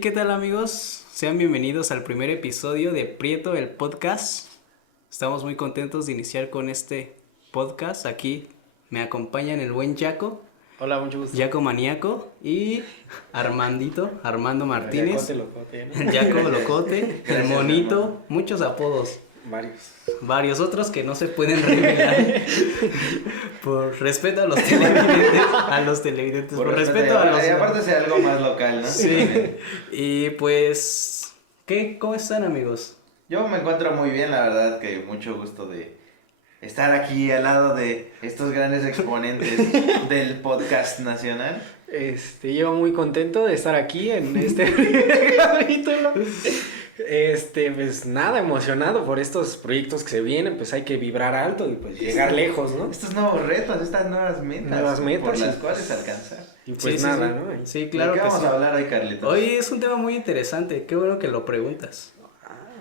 ¿Qué tal amigos? Sean bienvenidos al primer episodio de Prieto el Podcast. Estamos muy contentos de iniciar con este podcast. Aquí me acompañan el buen Yaco. Hola, mucho gusto. Yaco Maníaco y Armando Martínez. Yacote Locote, ¿no? Yaco Locote, el Monito, muchos apodos. Varios otros que no se pueden revelar por respeto a los televidentes, por respeto a los... Y aparte sea algo más local, ¿no? Sí. Y pues, ¿cómo están amigos? Yo me encuentro muy bien, la verdad que mucho gusto de estar aquí al lado de estos grandes exponentes del podcast nacional. Yo muy contento de estar aquí en este primer capítulo. Pues nada, emocionado por estos proyectos que se vienen, pues hay que vibrar alto y pues llegar lejos, ¿no? Estos nuevos retos, estas nuevas metas por las cuales alcanzar. Y pues Sí, nada, sí. ¿no? Sí, claro ¿De qué que vamos sí. a hablar hoy, Carlitos? Hoy es un tema muy interesante, qué bueno que lo preguntas.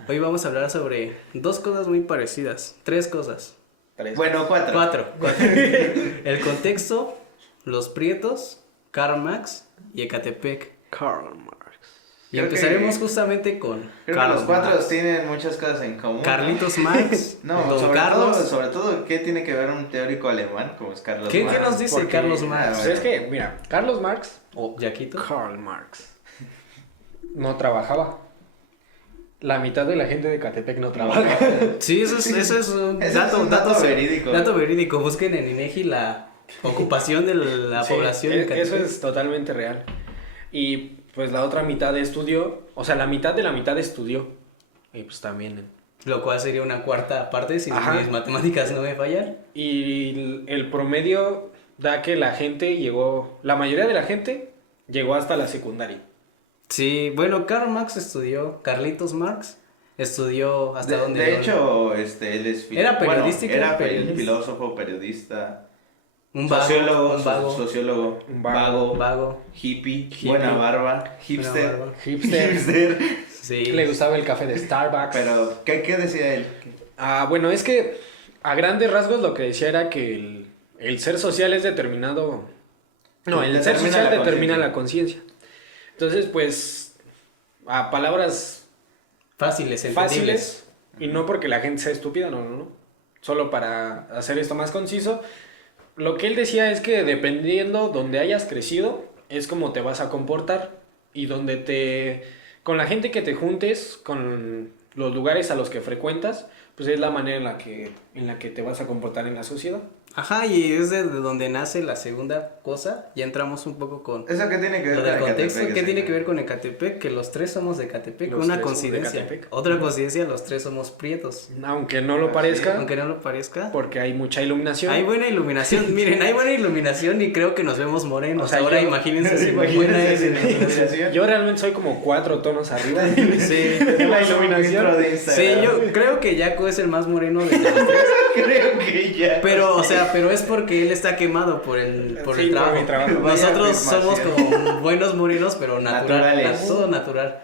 Hoy vamos a hablar sobre dos cosas muy parecidas, tres cosas. Bueno, cuatro. El contexto, los prietos, Karl Marx y Ecatepec. Karl Marx. Y Creo empezaremos que- justamente con Creo Karl que los cuatro Marx. tienen muchas cosas en común. Carlitos Marx, No, Don sobre Carlos. todo, ¿qué tiene que ver un teórico alemán como es Carlos ¿Qué Marx? nos dice Porque- Carlos Ah, Marx? Pues es que, mira, Carlos Marx, O Yaquito. Karl Marx, no trabajaba. La mitad de la gente de Catepec no trabaja. Sí, eso es un Ese es un dato verídico. Dato verídico. Busquen en INEGI la ocupación de la Sí, población de eso Ecatepec. es totalmente real. Y pues la otra mitad estudió, o sea, la mitad de la mitad estudió. Y pues también. Lo cual sería una cuarta parte si Ajá. mis matemáticas no me fallan. Y el promedio da que la gente llegó, la mayoría de la gente llegó hasta la secundaria. Sí, bueno, Karl Marx estudió, Carlitos Marx estudió hasta donde... De hecho, él es Era periodística, era periodista. filósofo, periodista, un vago, sociólogo, un vago, sociólogo, Un vago, vago, hippie, Hippie. buena barba, hipster, barba. Hipster. Sí. Le gustaba el café de Starbucks. Pero ¿qué decía él? Bueno, es que a grandes rasgos lo que decía era que el ser social es determinado. No, el ser Determina social la determina conciencia. la conciencia. Entonces, pues, a palabras Fáciles, entendibles. fáciles, y no porque la gente sea estúpida, no. Solo para hacer esto más conciso, lo que él decía es que dependiendo donde hayas crecido, es como te vas a comportar, y con la gente que te juntes, con los lugares a los que frecuentas, pues es la manera en la que te vas a comportar en la sociedad. Ajá, y es de donde nace la segunda cosa. Ya entramos un poco con ¿Eso qué tiene que ver lo con del contexto. Ecatepec, ¿Qué tiene ese? que ver con Ecatepec? Que los tres somos de Ecatepec. Los Una tres somos de coincidencia. Ecatepec. Otra coincidencia, los tres somos prietos. Aunque no lo Así parezca, Aunque no lo parezca. porque hay mucha iluminación. Hay buena iluminación, miren, hay buena iluminación y creo que nos vemos morenos. O sea, ahora yo- imagínense si Imagínense buena es sin la iluminación. iluminación. Yo realmente soy como 4 tonos arriba. Sí, Tenemos la un iluminación. filtro de sí, Instagram. yo creo que Yaco es el más moreno de los tres. creo que ya. Pero, o sea, pero es porque él está quemado por el Sí, el por trabajo. mi trabajo. Nosotros Vaya somos como buenos morenos, pero Naturales. todo natural.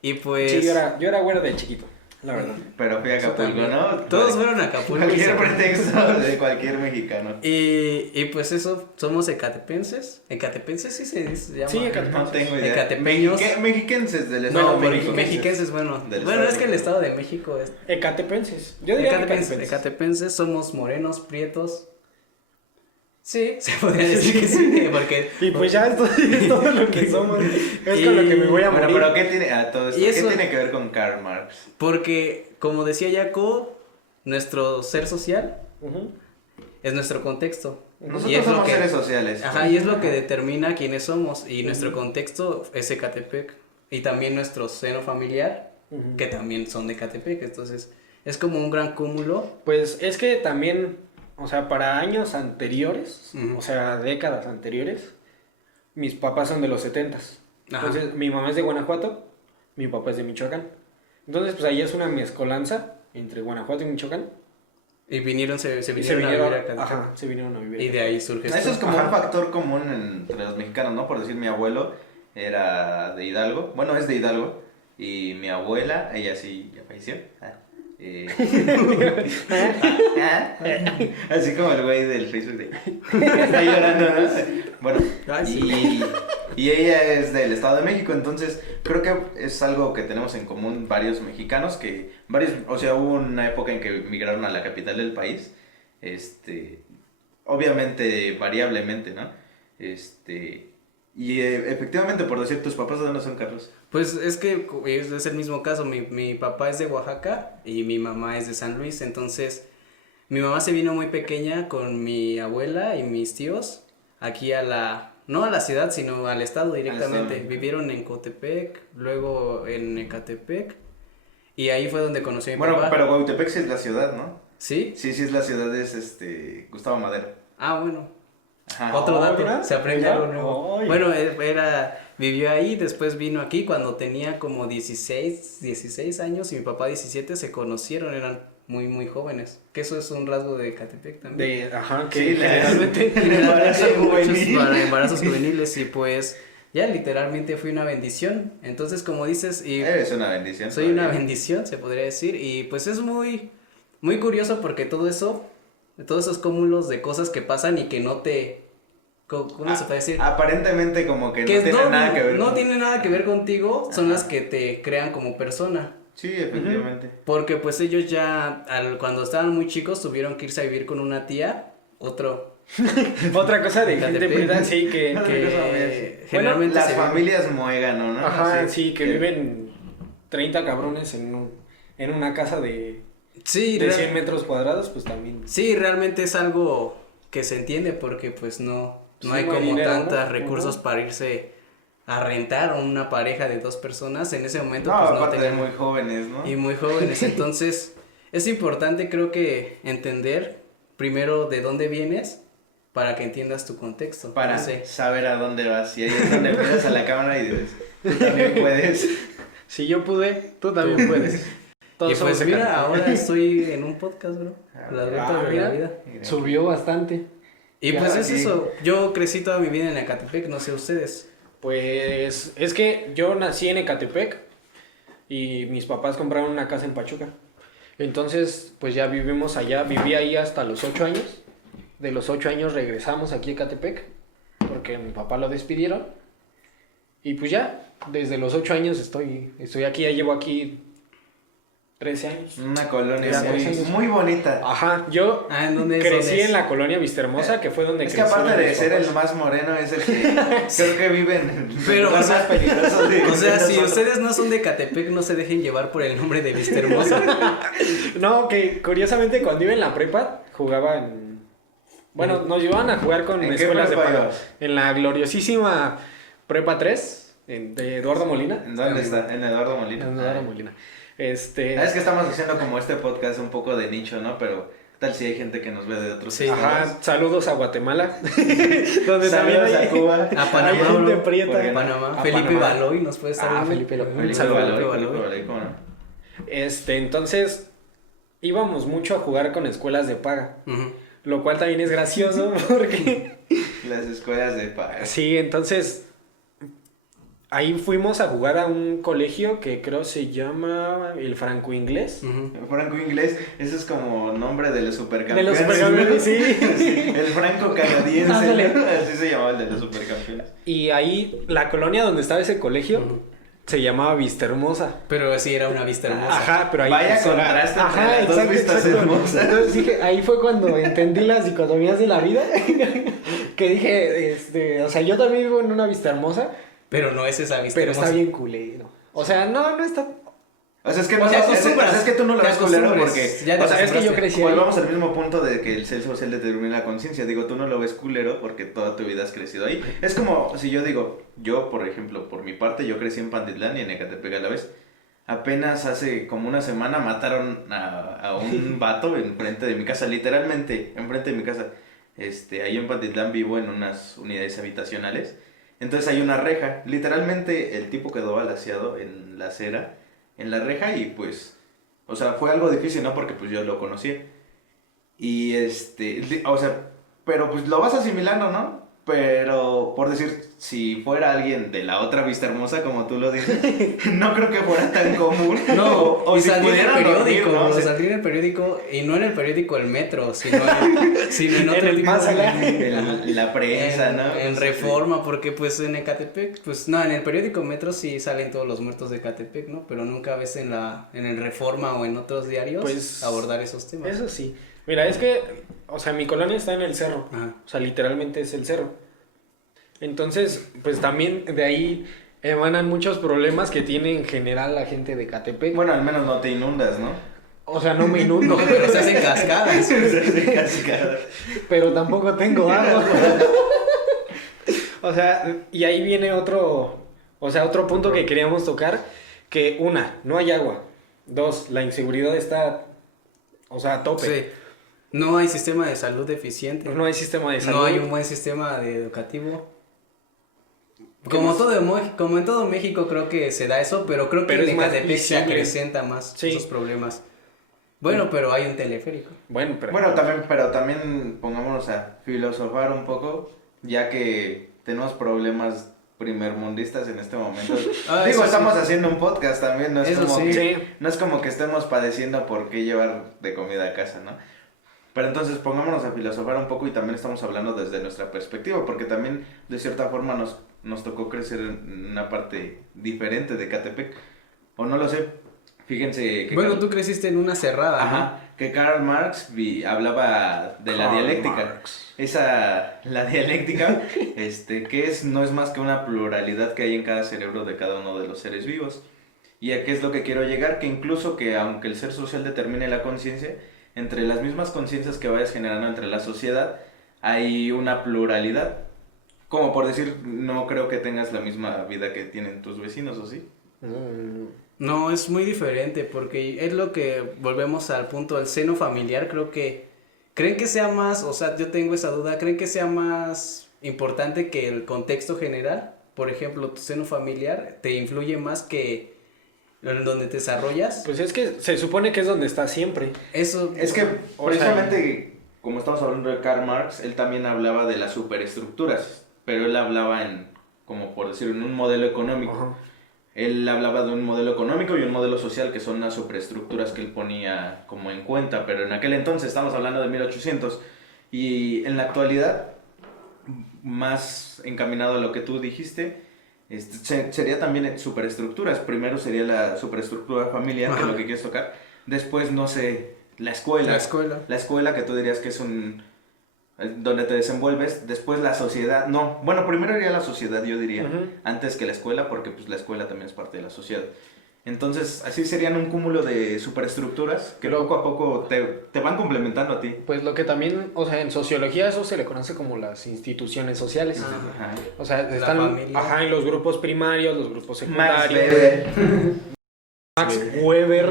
Y pues Sí, yo era güero de chiquito, la verdad. Pero fui a Acapulco, ¿no? todos fueron a Acapulco. y Cualquier se- pretexto de cualquier mexicano. Y pues eso, somos ecatepenses. ¿Ecatepenses sí se llama? Sí, Ecatepec. No tengo idea. Ecatepeños. Mexiquenses del estado No, de México. mexiquenses, bueno. Del Bueno, Estado es de que el México. Estado de México es... Ecatepenses. Yo diría Ecatepenses, ecatepenses. ecatepenses, somos morenos, prietos. Sí, se podría decir que sí, porque... Y pues ya esto es todo lo que somos. Es con lo que me voy a Bueno, morir. pero ¿qué tiene todo esto? Y ¿Qué eso- tiene que ver con Karl Marx? Porque, como decía Jaco, nuestro ser social Ujú. es nuestro contexto. Nosotros Y es lo somos que- seres sociales. Ajá, y es lo que determina quiénes somos. Y nuestro contexto es Ecatepec. Y también nuestro seno familiar, Ujú. que también son de Ecatepec. Entonces, es como un gran cúmulo. Pues es que también, o sea, para años anteriores, Ujú. o sea, décadas anteriores, mis papás son de los 70s. Ajá. Entonces, mi mamá es de Guanajuato, mi papá es de Michoacán. Entonces, pues ahí es una mezcolanza entre Guanajuato y Michoacán. Y vinieron, se Y se vinieron a vinieron, vivir a Ecatepec. ajá, se vinieron a vivir. Y de ahí surge Eso esto. es como Ajá. un factor común entre los mexicanos, ¿no? Por decir, mi abuelo era de Hidalgo. Bueno, es de Hidalgo. Y mi abuela, ella sí ya falleció. Así como el güey del Facebook de... Está llorando, ¿no? Bueno, Ay, sí. y Y ella es del Estado de México, entonces creo que es algo que tenemos en común varios mexicanos, o sea, hubo una época en que migraron a la capital del país, obviamente variablemente, ¿no? Y efectivamente, por decir, ¿tus papás de dónde son, Carlos? Pues es que es el mismo caso, mi papá es de Oaxaca y mi mamá es de San Luis, entonces mi mamá se vino muy pequeña con mi abuela y mis tíos aquí no a la ciudad, sino al estado directamente. Vivieron en Cotepec, luego en Ecatepec, y ahí fue donde conocí a mi papá. Bueno, pero Cuautepec sí es la ciudad, ¿no? ¿Sí? Sí es la ciudad, es Gustavo Madero. Ah, bueno. Ajá. Otro dato, mira, se aprende mira. algo nuevo. Ay. Bueno, vivió ahí, después vino aquí cuando tenía como 16 años y mi papá 17, se conocieron, eran muy jóvenes. Que eso es un rasgo de Ecatepec también. Que Sí, generalmente... embarazo juvenil. Para embarazos juveniles y pues ya literalmente fui una bendición. Entonces, como dices, y Eres una bendición. soy una bendición, se podría decir, y pues es muy curioso porque todos esos cúmulos de cosas que pasan y que no te... ¿Cómo se puede decir? Aparentemente como que no tiene nada que ver. No tiene nada que ver contigo, son las que te crean como persona. Sí, efectivamente. Porque pues ellos ya, cuando estaban muy chicos, tuvieron que irse a vivir con una tía, Otra cosa de gente, Ecatepec. ¿verdad? Sí, que Bueno, generalmente las se viven- familias muégano, ¿no? Ajá, Así sí, que viven 30 cabrones en una casa de Sí, 100 metros cuadrados, pues también. sí, realmente es algo que se entiende porque pues no Sí, hay no hay como dinero, tantos ¿no? recursos Ujú. para irse a rentar una pareja de 2 personas. En ese momento No, pues no aparte de tenían- muy jóvenes, ¿no? y muy jóvenes, entonces es importante creo que entender primero de dónde vienes para que entiendas tu contexto. Para No sé. saber a dónde vas. Y ahí es donde miras a la cámara y dices, tú también puedes. Si yo pude, tú también puedes. Todos Y pues somos mira, Ecatepec. ahora estoy en un podcast, bro. Las vueltas de la mira. vida. Subió bastante. Y Ya, pues es sí. eso, yo crecí toda mi vida en Ecatepec, no sé ustedes. Pues es que yo nací en Ecatepec y mis papás compraron una casa en Pachuca. Entonces, pues ya vivimos allá, viví ahí hasta los 8 años. De los 8 años regresamos aquí a Ecatepec porque mi papá lo despidieron. Y pues ya, desde los 8 años estoy aquí, ya llevo aquí 13 años. Una colonia Ya, muy, pues, muy bonita. Ajá, yo Ah, ¿en dónde es? crecí ¿Dónde es? en la colonia Vistahermosa, que fue donde Es que crecieron aparte de mis ser papás. el más moreno, es el que creo que vive en el Pero, lugar o sea, más peligroso de O sea, si nosotros. ustedes no son de Ecatepec, no se dejen llevar por el nombre de Vista Hermosa. No, que curiosamente cuando iba en la prepa jugaba en... Bueno, nos llevaban a jugar con ¿En qué escuelas de prepa paga. ibas? En la gloriosísima Prepa 3, de Eduardo Molina. ¿En dónde está? En Eduardo Molina. En Eduardo Molina. Es que estamos haciendo como este podcast un poco de nicho, ¿no? Pero tal si hay gente que nos ve de otros Sí. estados? Ajá, saludos a Guatemala. Donde también Saludos hay, a Cuba. A hay Panamá, gente bro. prieta. Porque no. Panamá. A Felipe Panamá. Baloy nos puede estar Ah, viendo. Felipe Baloy. Un Felipe saludo a Baloy, Felipe Felipe Baloy. Baloy, ¿cómo no? Entonces íbamos mucho a jugar con escuelas de paga. Ujú. Lo cual también es gracioso porque... Las escuelas de paga. Sí, entonces ahí fuimos a jugar a un colegio que creo se llama el Franco Inglés. Ujú. Franco Inglés, eso es como nombre de los De supercampeones. los supercampeones, sí. Sí, el franco canadiense, Ándale. ¿no? Así se llamaba el de los supercampeones. Y ahí la colonia donde estaba ese colegio Ujú. se llamaba Vistahermosa. Pero sí era una vista hermosa. Ajá, pero ahí Vaya pues, era- contraste entre Ajá, las dos exacto, vistas exacto. hermosas. Entonces dije, ahí fue cuando entendí las dicotomías de la vida. Que dije, o sea, yo también vivo en una vista hermosa, Pero no es esa vista pero hermosa. está bien culero. O sea, no está. O sea, es que, O no, sea, es, acostumbras, es que tú no lo te ves culero acostumbras, porque... ya te o sea, es que yo crecí ahí. Volvamos al mismo punto de que el ser social determina la conciencia. Digo, tú no lo ves culero porque toda tu vida has crecido ahí. Es como si yo digo, yo, por ejemplo, por mi parte, yo crecí en Pantitlán y en Ecatepec a la vez. Apenas hace como una semana mataron a un vato enfrente de mi casa, literalmente, enfrente de mi casa. Ahí en Pantitlán vivo en unas unidades habitacionales. Entonces hay una reja. Literalmente el tipo quedó balaceado en la acera, en la reja, y pues, o sea, fue algo difícil, ¿no? Porque pues yo lo conocí. Y o sea, pero pues lo vas asimilando, ¿no? Pero, por decir, si fuera alguien de la otra Vista Hermosa, como tú lo dices, no creo que fuera tan común. No, o y si salió en el pudieran periódico, dormir, ¿no? salió en el periódico, y no en el periódico El Metro, sino en otro el tipo más allá. En la prensa, ¿no? En Pues, Reforma, porque pues en Ecatepec, pues no, en el periódico Metro sí salen todos los muertos de Ecatepec, ¿no? Pero nunca ves en el Reforma o en otros diarios Pues, abordar esos temas. Eso sí. Mira, es que, o sea, mi colonia está en el cerro. Ajá. O sea, literalmente es el cerro. Entonces, pues también de ahí emanan muchos problemas que tiene en general la gente de Ecatepec. Bueno, al menos no te inundas, ¿no? O sea, no me inundo. No, pero se hacen cascadas. Se hace cascada. Pero tampoco tengo agua. O sea, y ahí viene otro punto que queríamos tocar, que una, no hay agua. Dos, la inseguridad está, o sea, a tope. Sí. No hay sistema de salud eficiente. No hay sistema de salud. No hay un buen sistema educativo. ¿Qué Como más? como en todo México creo que se da eso, pero creo que Pero en es más Ecatepec se visible. acrecenta más Sí. esos problemas. Bueno, pero hay un teleférico. Bueno, pero... Bueno, también pongámonos a filosofar un poco, ya que tenemos problemas primermundistas en este momento. Ah, Digo, eso estamos sí. haciendo un podcast también, no es Eso como sí. que, Sí. no es como que estemos padeciendo por qué llevar de comida a casa, ¿no? Pero entonces pongámonos a filosofar un poco y también estamos hablando desde nuestra perspectiva, porque también de cierta forma nos tocó crecer en una parte diferente de Ecatepec, o no lo sé. Fíjense que Bueno, tú creciste en una cerrada, Ajá, que Karl Marx hablaba de la Karl dialéctica. Marx. La dialéctica, no es más que una pluralidad que hay en cada cerebro de cada uno de los seres vivos. ¿Y a qué es lo que quiero llegar? Que incluso que aunque el ser social determine la conciencia, entre las mismas conciencias que vayas generando entre la sociedad, hay una pluralidad. Como por decir, no creo que tengas la misma vida que tienen tus vecinos, ¿o sí? No, es muy diferente porque es lo que volvemos al punto del seno familiar. Creo que creen que sea más, o sea, yo tengo esa duda, creen que sea más importante que el contexto general. Por ejemplo, tu seno familiar te influye más que en donde te desarrollas. Pues es que se supone que es donde está siempre. Eso Es que O precisamente, como estamos hablando de Karl Marx, él también hablaba de las superestructuras, pero él hablaba como por decir, en un modelo económico. Ajá. Él hablaba de un modelo económico y un modelo social, que son las superestructuras que él ponía como en cuenta, pero en aquel entonces, estamos hablando de 1800, y en la actualidad, más encaminado a lo que tú dijiste, sería también superestructuras. Primero sería la superestructura familiar, que es lo que quieres tocar. Después, no sé, la escuela. La escuela, que tú dirías que es donde te desenvuelves. Después la sociedad. No, bueno, primero iría la sociedad, yo diría, antes que la escuela, porque pues la escuela también es parte de la sociedad. Entonces, así serían un cúmulo de superestructuras que poco a poco te van complementando a ti. Pues lo que también, o sea, en sociología eso se le conoce como las instituciones sociales. Ajá. O sea, La están familia. en los grupos primarios, los grupos Max secundarios. Weber. Max Weber.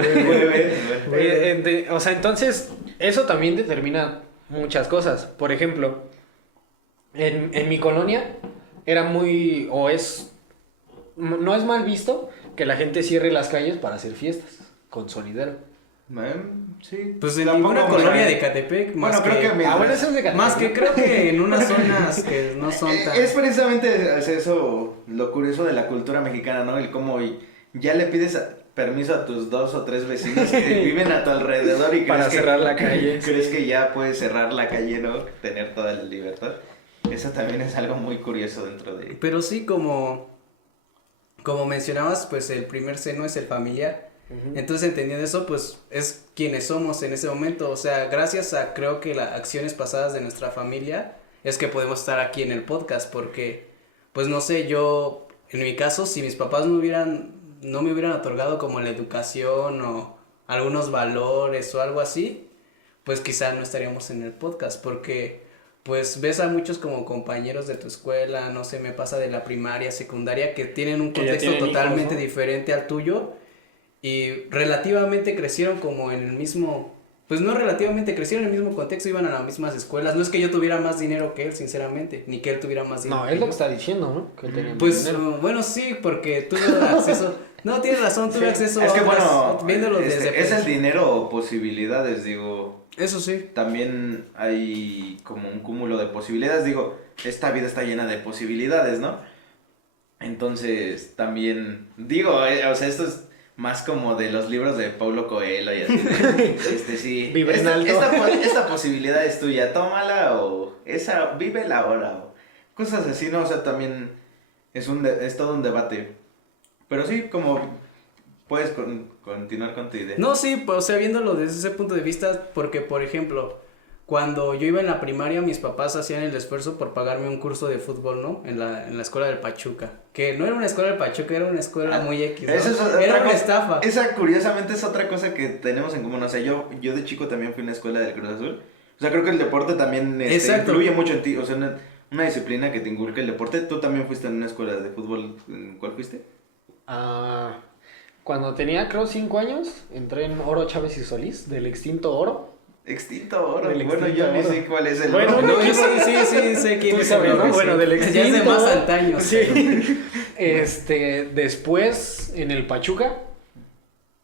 Weber. O sea, entonces, eso también determina muchas cosas. Por ejemplo, en mi colonia era muy, no es mal visto que la gente cierre las calles para hacer fiestas con sonidero. Sí. Pues en Tampoco, ninguna o colonia sea, de Ecatepec, más bueno, creo que bueno, eso es de Ecatepec, más que ¿no? creo que en unas zonas que no son tan... Es precisamente eso lo curioso de la cultura mexicana, ¿no? El cómo ya le pides permiso a tus 2 o 3 vecinos que viven a tu alrededor y Para cerrar la calle. Crees que ya puedes cerrar la calle, ¿no? Tener toda la libertad. Eso también es algo muy curioso dentro de... Pero sí, como mencionabas, pues el primer seno es el familiar. Entonces, entendiendo eso, pues es quienes somos en ese momento. O sea, gracias a creo que las acciones pasadas de nuestra familia es que podemos estar aquí en el podcast. Porque, pues no sé, yo, en mi caso, si mis papás no me hubieran otorgado como la educación o algunos valores o algo así, pues quizá no estaríamos en el podcast. Porque pues ves a muchos como compañeros de tu escuela, no sé, me pasa de la primaria, secundaria, que tienen un Que ya contexto tienen totalmente hijos, ¿no? diferente al tuyo y relativamente crecieron como en el mismo, pues no relativamente crecieron en el mismo contexto, iban a las mismas escuelas. No es que yo tuviera más dinero que él, sinceramente, ni que él tuviera más dinero. No, que es lo yo. que está diciendo, ¿no? Que él tenía más Pues dinero. bueno, sí, porque tuve acceso. No, tienes razón, tuve Sí, acceso Es que a otras, bueno, viéndolo desde es el dinero o posibilidades, digo. Eso sí. También hay como un cúmulo de posibilidades, digo, esta vida está llena de posibilidades, ¿no? Entonces, también, digo, o sea, esto es más como de los libros de Paulo Coelho y así. Sí, Vive en alto. esta posibilidad es tuya, tómala o vívela ahora o cosas así, ¿no? O sea, también es todo un debate. Pero sí, como puedes continuar con tu idea. No, sí, pues, o sea, viéndolo desde ese punto de vista, porque, por ejemplo, cuando yo iba en la primaria, mis papás hacían el esfuerzo por pagarme un curso de fútbol, ¿no? En la escuela del Pachuca. Que no era una escuela del Pachuca, era una escuela muy X, ¿no? Era una estafa. Esa, curiosamente, es otra cosa que tenemos en común. O sea, yo de chico también fui a una escuela del Cruz Azul. O sea, creo que el deporte también influye mucho en ti. O sea, una disciplina que te inculca el deporte. ¿Tú también fuiste en una escuela de fútbol? ¿En cuál fuiste? Cuando tenía, creo, 5 años, entré en Oro Chávez y Solís, del extinto Oro. Extinto Oro. Del Bueno, extinto yo ni Oro. sé cuál es el Bueno, Oro. No, sí, sé quién Tú es sabes, el ¿no? nombre, Bueno, sí. del Ya es de extinto. más antaño. Sí. Después en el Pachuca.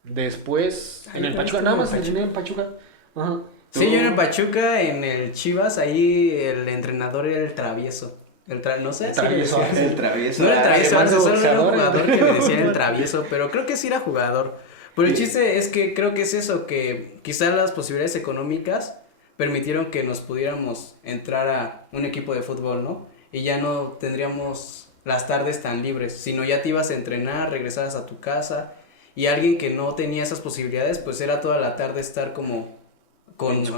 Después en el Pachuca. Nada más entrené en Pachuca. Ajá. Sí, yo en el Pachuca, en el Chivas, ahí el entrenador era el Travieso. No sé, Travieso. sí le decían. El Travieso. No era el Travieso, Además de solo era un boxeador, jugador que le decían el Travieso, pero creo que sí era jugador. Pero el chiste es que creo que es eso, que quizás las posibilidades económicas permitieron que nos pudiéramos entrar a un equipo de fútbol, ¿no? Y ya no tendríamos las tardes tan libres, sino ya te ibas a entrenar, regresabas a tu casa, y alguien que no tenía esas posibilidades, pues era toda la tarde estar como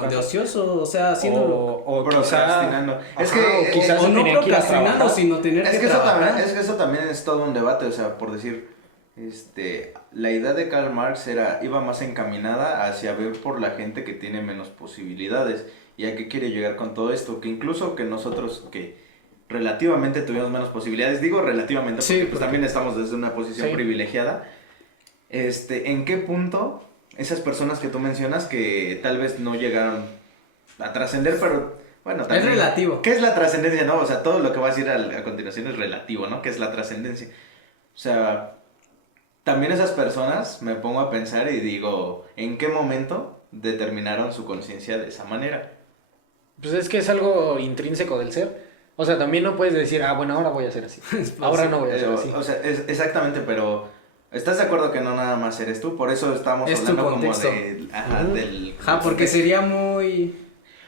de ocioso, o sea, haciéndolo. O procrastinando. Es que, que quizás o no tenía que ir a procrastinando, trabajar. sino tener que trabajar. Es que eso también es todo un debate, o sea, por decir, la idea de Karl Marx iba más encaminada hacia ver por la gente que tiene menos posibilidades. ¿Y a qué quiere llegar con todo esto? Que incluso que nosotros, que relativamente tuvimos menos posibilidades, digo relativamente porque, Sí, pues también estamos desde una posición Sí. privilegiada, ¿en qué punto esas personas que tú mencionas que tal vez no llegaron a trascender, pero bueno, también... Es relativo. ¿Qué es la trascendencia, no? O sea, todo lo que va a decir a continuación es relativo, ¿no? ¿Qué es la trascendencia? O sea, también esas personas me pongo a pensar y digo, ¿en qué momento determinaron su conciencia de esa manera? Pues es que es algo intrínseco del ser. O sea, también no puedes decir, bueno, ahora voy a hacer así. Ahora no voy a hacer así. O sea, exactamente, pero ¿estás de acuerdo que no nada más eres tú? Por eso estamos Es tu hablando como contexto. del... Porque sería muy...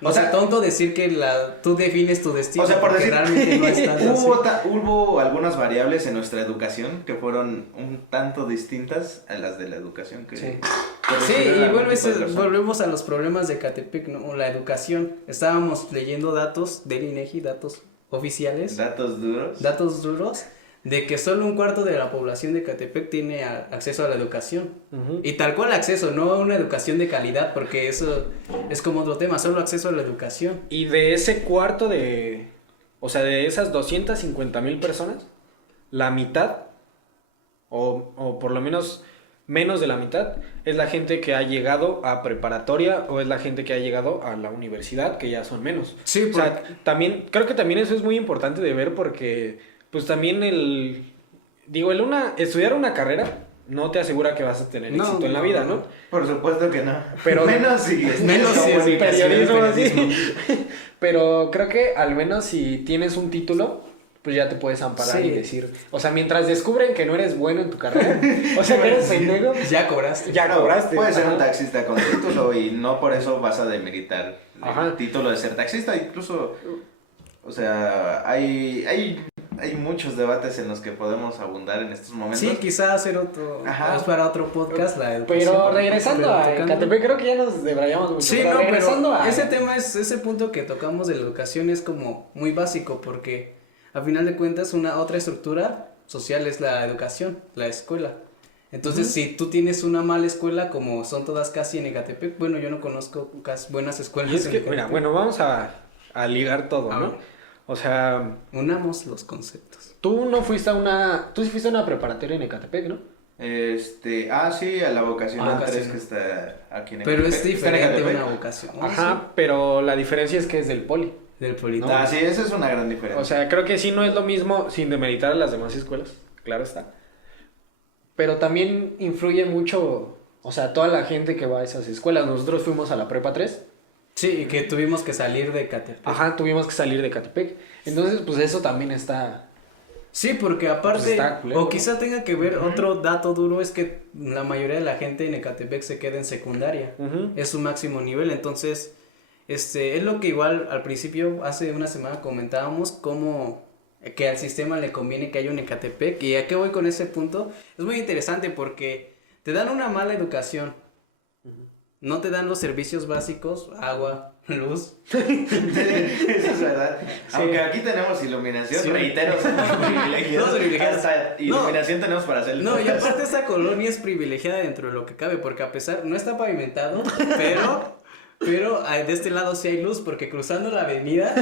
O sea, tonto decir que tú defines tu destino. O sea, por porque decir, realmente no estás así. hubo algunas variables en nuestra educación que fueron un tanto distintas a las de la educación que... Sí. Sí, y volvemos a los problemas de Catepec, ¿no? La educación. Estábamos leyendo datos del INEGI, datos oficiales. Datos duros. Datos duros de que solo un cuarto de la población de Catepec tiene acceso a la educación. Ujú. Y tal cual acceso, no a una educación de calidad, porque eso es como otro tema, solo acceso a la educación. Y de ese cuarto o sea, de esas 250,000 personas, la mitad, o por lo menos menos de la mitad, es la gente que ha llegado a preparatoria o es la gente que ha llegado a la universidad, que ya son menos. Sí, O sea, creo que también eso es muy importante de ver porque, pues también estudiar una carrera no te asegura que vas a tener éxito en la vida, ¿no? Por supuesto que no. Pero menos si es periodismo, periodismo. sí. Pero creo que al menos si tienes un título, pues ya te puedes amparar Sí. y decir, o sea, mientras descubren que no eres bueno en tu carrera, o sea, que eres pendejo, Ya cobraste. ya cobraste. Puedes ser un Ajá. taxista con título y no por eso vas a demeritar Ajá. el título de ser taxista. Incluso, o sea, hay muchos debates en los que podemos abundar en estos momentos. Sí, quizá hacer otro, Ajá. es para otro podcast la educación. Pero regresando a tocando- Catepec, creo que ya nos debrayamos mucho. Sí, pero no, regresando pero a... ese punto que tocamos de la educación es como muy básico porque a final de cuentas otra estructura social es la educación, la escuela. Entonces, si tú tienes una mala escuela, como son todas casi en Ecatepec, bueno, yo no conozco buenas escuelas Y es en que, Ecatepec. mira, bueno, vamos a ligar todo, A ¿no? ver. O sea, Unamos los conceptos. Tú sí fuiste a una preparatoria en Ecatepec, ¿no? Sí, a la vocacional Ah, 3 vocacional. que está aquí en Pero es Ecatepec. ¿Está en diferente Ecatepec? una vocación. Ajá, pero la diferencia es que es del poli. Sí, del Politécnico. Ah, sí, esa es una gran diferencia. O sea, creo que sí no es lo mismo sin demeritar a las demás escuelas, claro está. Pero también influye mucho, o sea, toda la gente que va a esas escuelas. Nosotros fuimos a la prepa 3 Sí, que tuvimos que salir de Ecatepec. Ajá, tuvimos que salir de Ecatepec. Entonces, pues eso también está... Sí, porque aparte, Pues está culero, o quizá tenga que ver otro dato duro, es que la mayoría de la gente en Ecatepec se queda en secundaria. Es su máximo nivel, entonces, es lo que igual al principio, hace una semana comentábamos, como que al sistema le conviene que haya un Ecatepec. ¿Y a qué voy con ese punto? Es muy interesante porque te dan una mala educación. No te dan los servicios básicos, agua, luz. Eso es verdad. Sí. Aunque aquí tenemos iluminación, Sí. reitero, somos privilegiados. Todos privilegiados. Hasta iluminación tenemos para hacer el No, y podcast. aparte esta colonia es privilegiada dentro de lo que cabe, porque a pesar, no está pavimentado, pero de este lado sí hay luz, porque cruzando la avenida,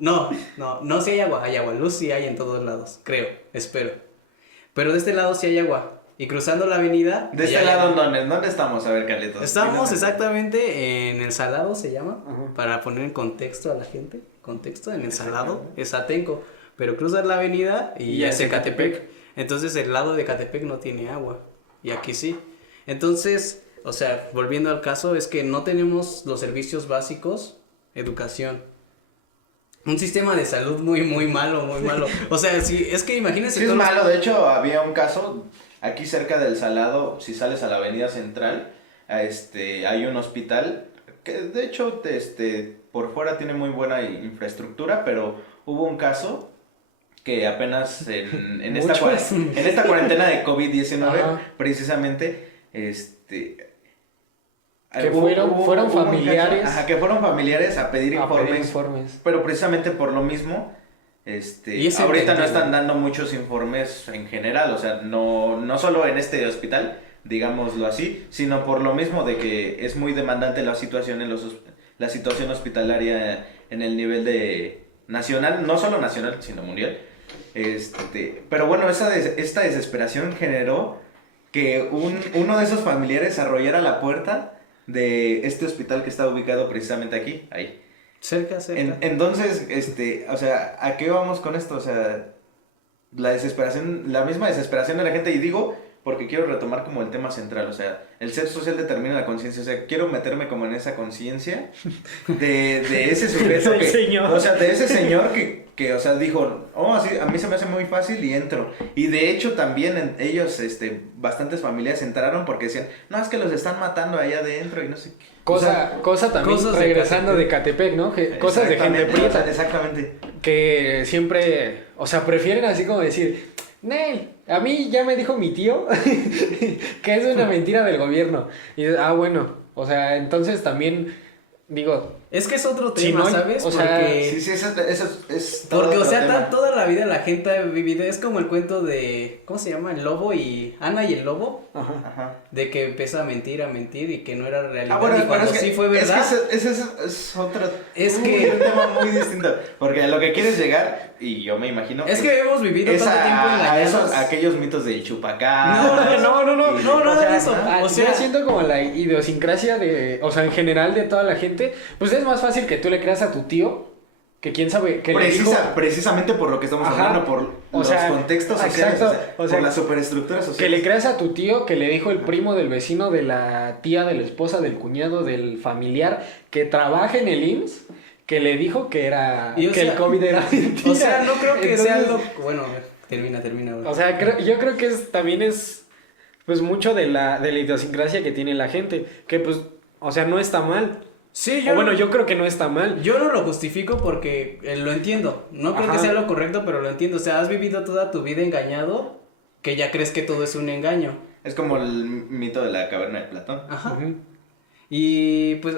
no sí hay agua, luz sí hay en todos lados, creo, espero. Pero de este lado sí hay agua. Y cruzando la avenida... De este lado, ¿dónde estamos? A ver, Carlitos. Estamos exactamente en el Salado, se llama, Ajá. para poner en contexto a la gente. Contexto, en el Salado es Atenco, pero cruzas la avenida y ya es Ecatepec. Entonces el lado de Ecatepec no tiene agua, y aquí sí. Entonces, o sea, volviendo al caso, es que no tenemos los servicios básicos, educación. Un sistema de salud muy malo, muy malo. O sea, sí, es que imagínense... Sí, es todos los- malo. De hecho, había un caso aquí cerca del Salado. Si sales a la avenida central, hay un hospital que de hecho por fuera tiene muy buena infraestructura, pero hubo un caso que apenas en esta cuarentena de COVID-19, Ajá. precisamente, Que fueron familiares. Ajá, que fueron familiares a pedir A pedir informes. informes. Pero precisamente por lo mismo, Y es ahorita no entendible. están dando muchos informes en general, o sea, no solo en este hospital, digámoslo así, sino por lo mismo de que es muy demandante la situación la situación hospitalaria en el nivel de nacional, no solo nacional, sino mundial. Pero bueno, esta desesperación generó que uno de esos familiares arrollara la puerta de este hospital que está ubicado precisamente aquí, ahí. Cerca. Entonces, o sea, ¿a qué vamos con esto? O sea, la misma desesperación de la gente, y digo, porque quiero retomar como el tema central, o sea, el ser social determina la conciencia, o sea, quiero meterme como en esa conciencia de ese sujeto Del señor. o sea, de ese señor que, o sea, dijo, así, a mí se me hace muy fácil y entro. Y de hecho también ellos, bastantes familias entraron porque decían, no, es que los están matando allá adentro y no sé qué. Cosa también, cosas de regresando de Catepec, ¿no? Cosas de gente Exactamente, prieta. o sea, exactamente. Que siempre, o sea, prefieren así como decir, Nel, a mí ya me dijo mi tío que es una mentira del gobierno. Y bueno, o sea, entonces también, digo... Es que es otro Si tema, no, ¿sabes? o sea, Porque... Sí, eso es todo Porque, o otro sea, tema. toda la vida la gente ha vivido, es como el cuento de, ¿cómo se llama? El lobo y Ana y el lobo, Ajá. Ajá. de que empieza a mentir y que no era realidad. Bueno, y pero cuando es que, sí fue verdad. ese es otro. Es un que- tema muy distinto. Porque a lo que quieres llegar, y yo me imagino. Es que hemos vivido es tanto tiempo engañados. a aquellos mitos del chupacabra. No, nada de eso. Ah, O sea, yo siento como la idiosincrasia de, o sea, en general de toda la gente, pues es más fácil que tú le creas a tu tío, que quién sabe, que le dijo... Precisamente por lo que estamos Ajá. hablando, por O los sea, contextos sociales, exacto, o sea, por la superestructura social. Que le creas a tu tío, que le dijo el primo del vecino, de la tía, de la esposa, del cuñado, del familiar, que trabaja en el IMSS, que le dijo que era, Y, o que sea, el COVID era mentira. o sea, no creo que sea Entonces, lo... Bueno, termina. O sea, yo creo que también es, pues, mucho de la idiosincrasia que tiene la gente, que, pues, o sea, no está mal. Sí, O bueno, yo creo que no está mal. Yo no lo justifico porque lo entiendo. No creo Ajá. que sea lo correcto, pero lo entiendo. O sea, has vivido toda tu vida engañado que ya crees que todo es un engaño. Es como el mito de la caverna de Platón. Ajá. Ujú. Y pues,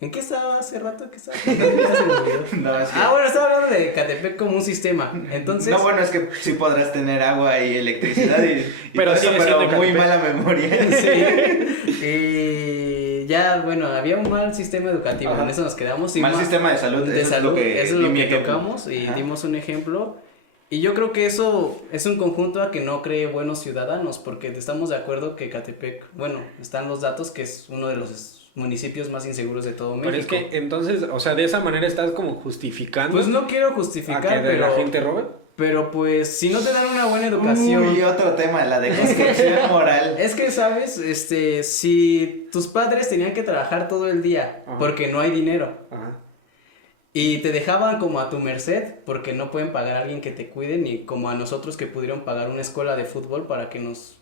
¿en qué estaba hace rato? ¿Qué estaba? Ya se me olvidó. No, es que- Bueno, estaba hablando de Catepec como un sistema. Entonces, No, bueno, es que sí podrás tener agua y electricidad y Pero todo sigue eso, siendo pero muy Ecatepec. mala memoria. sí. Y ya, bueno, había un mal sistema educativo. Ajá. En eso nos quedamos. Y Mal sistema de salud, De eso salud, eso es lo di mi que ejemplo. tocamos y Ajá. dimos un ejemplo. Y yo creo que eso es un conjunto a que no cree buenos ciudadanos, porque estamos de acuerdo que Catepec, bueno, están los datos que es uno de los municipios más inseguros de todo México. Pero es que entonces, o sea, de esa manera estás como justificando Pues no quiero a justificar, que de pero la gente robe. Pero pues, si no te dan una buena educación... Uy, otro tema, la deconstrucción moral. Es que, ¿sabes? Si tus padres tenían que trabajar todo el día porque no hay dinero. Ajá. Y te dejaban como a tu merced porque no pueden pagar a alguien que te cuide, ni como a nosotros que pudieron pagar una escuela de fútbol para que nos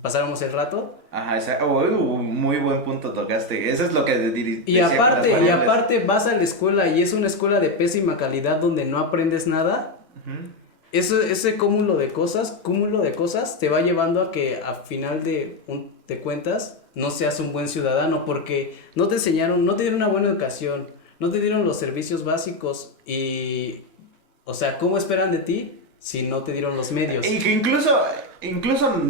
pasáramos el rato. Ajá, muy buen punto tocaste. Eso es lo que Y aparte vas a la escuela y es una escuela de pésima calidad donde no aprendes nada. Ese cúmulo de cosas te va llevando a que a final de cuentas no seas un buen ciudadano porque no te enseñaron, no te dieron una buena educación, no te dieron los servicios básicos y, o sea, ¿cómo esperan de ti si no te dieron los medios? Y que incluso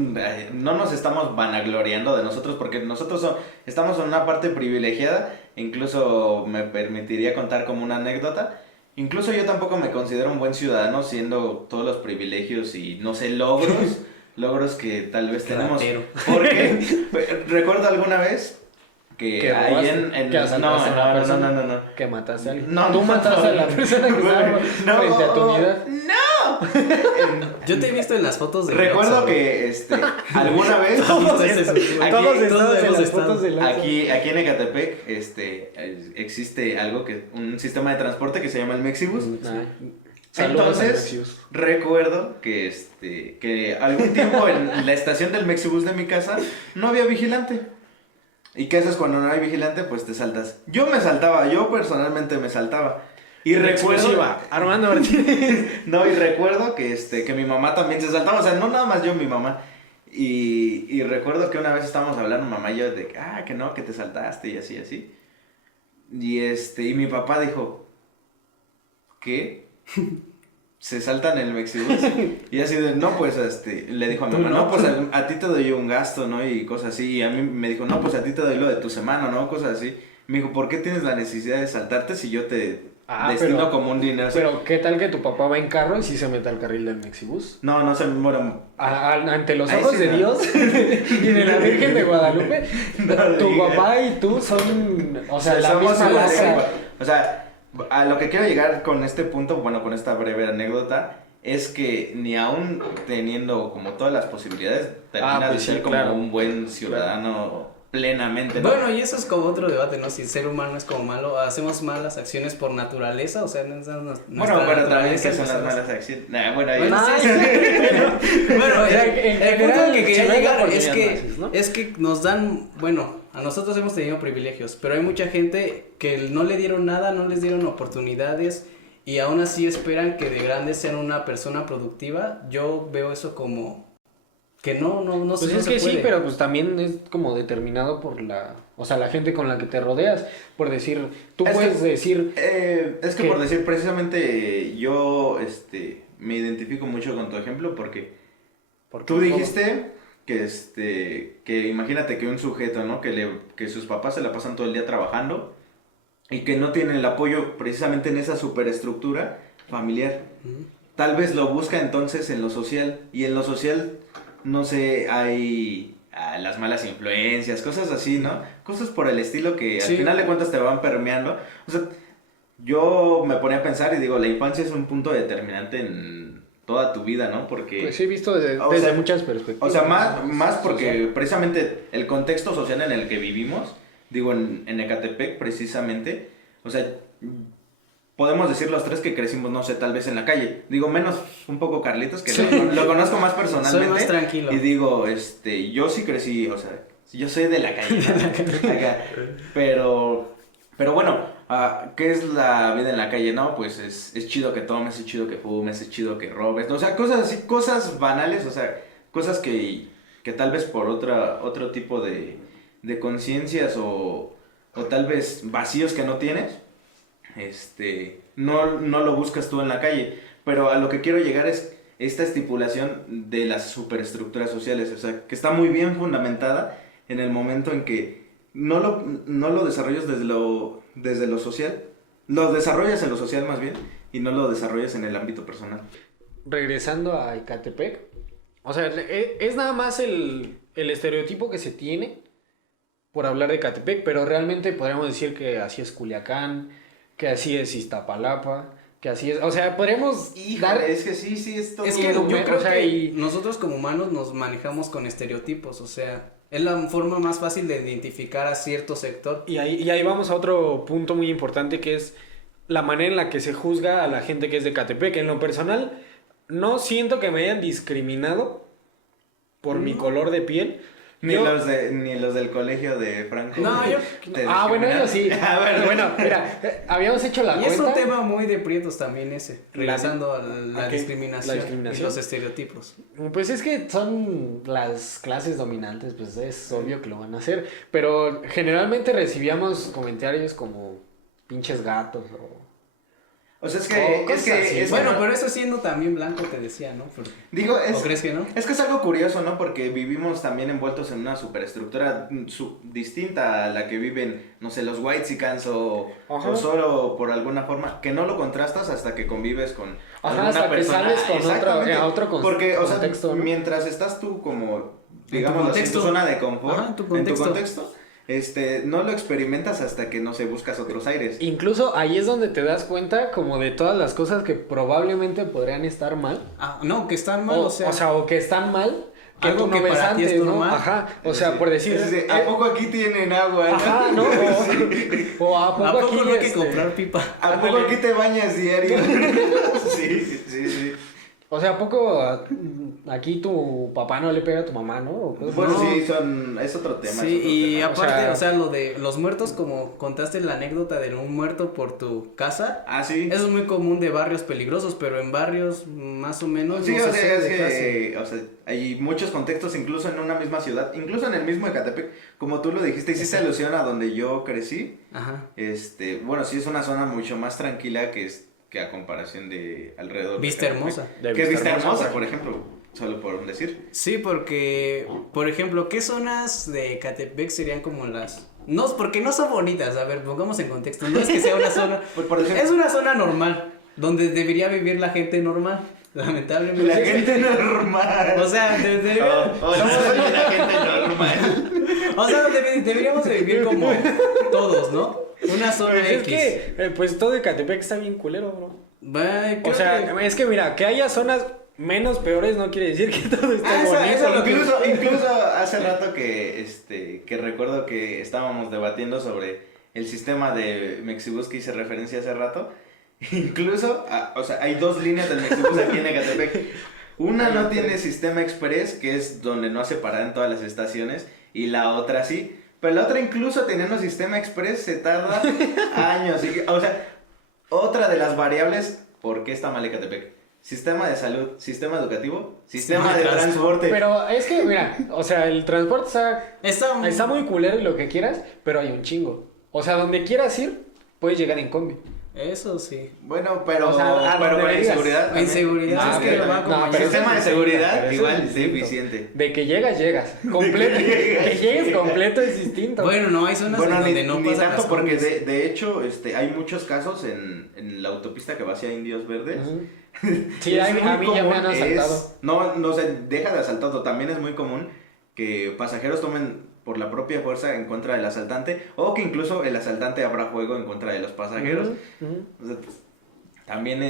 no nos estamos vanagloriando de nosotros porque nosotros estamos en una parte privilegiada, incluso me permitiría contar como una anécdota. Incluso yo tampoco me considero un buen ciudadano siendo todos los privilegios y, no sé, logros que tal vez tenemos. Porque recuerdo alguna vez que ahí en que asaltaste a una persona. No. Que mataste a alguien. No, Tú mataste a la persona que estaba frente a tu unidad. ¡No! Yo te he visto en las fotos de Recuerdo que alguna vez Todos estamos en las fotos de aquí en Ecatepec existe un sistema de transporte que se llama el Mexibus. Entonces recuerdo que algún tiempo en la estación del Mexibus de mi casa no había vigilante. ¿Y qué haces cuando no hay vigilante? Pues te saltas. Yo personalmente me saltaba. Y recuerdo Armando Martínez. No, y recuerdo que mi mamá también se saltaba, o sea, no nada más yo, mi mamá. Y recuerdo que una vez estábamos hablando, mamá y yo, de que no, que te saltaste y así. Y mi papá dijo, ¿qué? ¿Se saltan el Mexibus? Y así de, no, pues, le dijo a mi mamá, no, pues a ti te doy yo un gasto, ¿no? Y cosas así. Y a mí me dijo, no, pues a ti te doy lo de tu semana, ¿no? Cosas así. Me dijo, ¿por qué tienes la necesidad de saltarte si yo te destino como un dinero? Pero, ¿qué tal que tu papá va en carro y sí se mete al carril del Mexibus? No se me muero. Ante los ojos de Dios y de la Virgen de Guadalupe, tu papá y tú son, o sea, la misma raza. O sea, a lo que quiero llegar con este punto, bueno, con esta breve anécdota, es que ni aún teniendo como todas las posibilidades, terminas de ser como un buen ciudadano plenamente, ¿no? Bueno, y eso es como otro debate, ¿no? Si el ser humano es como malo, hacemos malas acciones por naturaleza, o sea, bueno, pero también que son las malas acciones. Bueno, el punto al que quería llegar es que nos dan, bueno, a nosotros hemos tenido privilegios, pero hay mucha gente que no le dieron nada, no les dieron oportunidades y aún así esperan que de grandes sean una persona productiva. Yo veo eso como que no pues sé. Es que sí, pero pues también es como determinado por la gente con la que te rodeas. Por decir, tú puedes decir... es que por decir, precisamente yo me identifico mucho con tu ejemplo porque tú dijiste que imagínate que un sujeto, ¿no? Que sus papás se la pasan todo el día trabajando y que no tienen el apoyo precisamente en esa superestructura familiar. Tal vez lo busca entonces en lo social, y en lo social, no sé, hay las malas influencias, cosas así, ¿no? Cosas por el estilo que al final de cuentas te van permeando. O sea, yo me ponía a pensar y digo, la infancia es un punto determinante en toda tu vida, ¿no? Porque... Pues sí, visto desde muchas perspectivas. O sea, más porque precisamente el contexto social en el que vivimos, digo, en Ecatepec precisamente, o sea, podemos decir los tres que crecimos, no sé, tal vez en la calle. Digo, menos un poco Carlitos, que lo conozco más personalmente. Soy más tranquilo. Y digo, yo sí crecí, o sea, yo soy de la calle, ¿no? Acá. Pero bueno, ¿qué es la vida en la calle? No, pues es chido que tomes, es chido que fumes, es chido que robes, ¿no? O sea, cosas así, cosas banales, o sea, cosas que tal vez por otro tipo de conciencias o tal vez vacíos que no tienes, no lo buscas tú en la calle. Pero a lo que quiero llegar es esta estipulación de las superestructuras sociales, o sea, que está muy bien fundamentada en el momento en que no lo desarrollas desde lo social, lo desarrollas en lo social más bien, y no lo desarrollas en el ámbito personal. Regresando a Ecatepec, o sea, es nada más el estereotipo que se tiene por hablar de Ecatepec, pero realmente podríamos decir que así es Culiacán, que así es Iztapalapa, que así es. O sea, podemos dar... Es que sí, es todo. Es que yo creo o sea, que nosotros como humanos nos manejamos con estereotipos, o sea, es la forma más fácil de identificar a cierto sector. Y ahí vamos a otro punto muy importante que es la manera en la que se juzga a la gente que es de Ecatepec. En lo personal, no siento que me hayan discriminado por mi color de piel. Ni los del colegio de Franco. No, yo... Bueno, ellos sí. Bueno, mira, habíamos hecho la cuenta. Y es un tema muy de prietos también ese, regresando a la discriminación y los estereotipos. Pues es que son las clases dominantes, pues es obvio que lo van a hacer. Pero generalmente recibíamos comentarios como pinches gatos o sea, es bueno, que no, pero eso siendo también blanco te decía, ¿no? Porque, ¿o crees que no? Es que es algo curioso, ¿no? Porque vivimos también envueltos en una superestructura distinta a la que viven, no sé, los whitexicans o solo por alguna forma, que no lo contrastas hasta que convives con alguna hasta persona. Que sales con otro porque, contexto, ¿no? mientras estás tú como, digamos, en tu zona de confort, en tu contexto, no lo experimentas hasta que, no sé, buscas otros aires. Incluso ahí es donde te das cuenta como de todas las cosas que probablemente podrían estar mal. No, que están mal, o que están mal. Que algo tú que no ves para ti antes, es ¿no? normal. Ajá, o sea, por decir... ¿A poco aquí tienen agua? Ajá, ¿no? O ¿a poco aquí no hay que comprar pipa? ¿A poco aquí te bañas diario? Sí. O sea, ¿a poco aquí tu papá no le pega a tu mamá, no? Bueno, sí, es otro tema. Sí, y tema. aparte, o sea, lo de los muertos, como contaste la anécdota de un muerto por tu casa. Ah, sí. Eso es muy común de barrios peligrosos, pero en barrios más o menos. Sí, no o sea, se o sea, hay muchos contextos, incluso en una misma ciudad, incluso en el mismo Ecatepec, como tú lo dijiste, hiciste alusión a donde yo crecí. Ajá. Bueno, sí es una zona mucho más tranquila que a comparación de alrededor. Vista Hermosa. Que es Vista Hermosa, por ejemplo, solo por decir. Sí, porque, por ejemplo, ¿qué zonas de Ecatepec serían como las... No, porque no son bonitas, a ver, pongamos en contexto, no es que sea una zona... por ejemplo, es una zona normal, donde debería vivir la gente normal, lamentablemente. La gente normal. O sea, somos la gente normal. O sea, deberíamos de vivir como todos, ¿no? Una zona X. Es que, pues todo Ecatepec está bien culero, bro. O sea, es que mira, que haya zonas menos peores no quiere decir que todo esté bonito. Incluso hace rato que recuerdo que estábamos debatiendo sobre el sistema de Mexibus que hice referencia hace rato. Incluso, o sea, hay dos líneas del Mexibus aquí en Ecatepec. Una no tiene sistema express, que es donde no hace parada en todas las estaciones, y la otra sí. Pero la otra, incluso teniendo sistema express, se tarda años. O sea, otra de las variables, ¿por qué está mal Ecatepec? Sistema de salud, sistema educativo, sistema de transporte. Pero es que, mira, o sea, el transporte está muy culero y lo que quieras, pero hay un chingo. O sea, donde quieras ir, puedes llegar en combi. Eso sí. Bueno, pero con inseguridad. Inseguridad. Pero sistema de seguridad igual es deficiente. De que llegas. Completo. Que llegues completo es distinto. Bueno, no, hay zonas donde no ni pasan tanto, porque combis. de hecho hay muchos casos en la autopista que va hacia Indios Verdes. Sí, a mí ya me han asaltado. No se deja de asaltado. También es muy común que pasajeros tomen por la propia fuerza en contra del asaltante, o que incluso el asaltante abra fuego en contra de los pasajeros. O sea, pues, también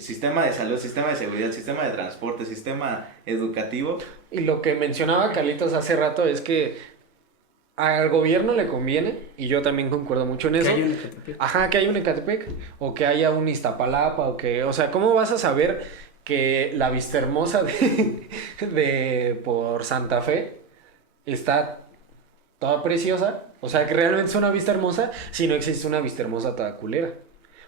sistema de salud, sistema de seguridad, sistema de transporte, sistema educativo. Y lo que mencionaba Carlitos hace rato es que al gobierno le conviene, y yo también concuerdo mucho en eso. Que hay un Ecatepec. Ajá, que hay un Ecatepec, o que haya un Iztapalapa, o sea, ¿cómo vas a saber que la Vista Hermosa de por Santa Fe está toda preciosa? O sea, que realmente es una vista hermosa si no existe una vista hermosa toda culera.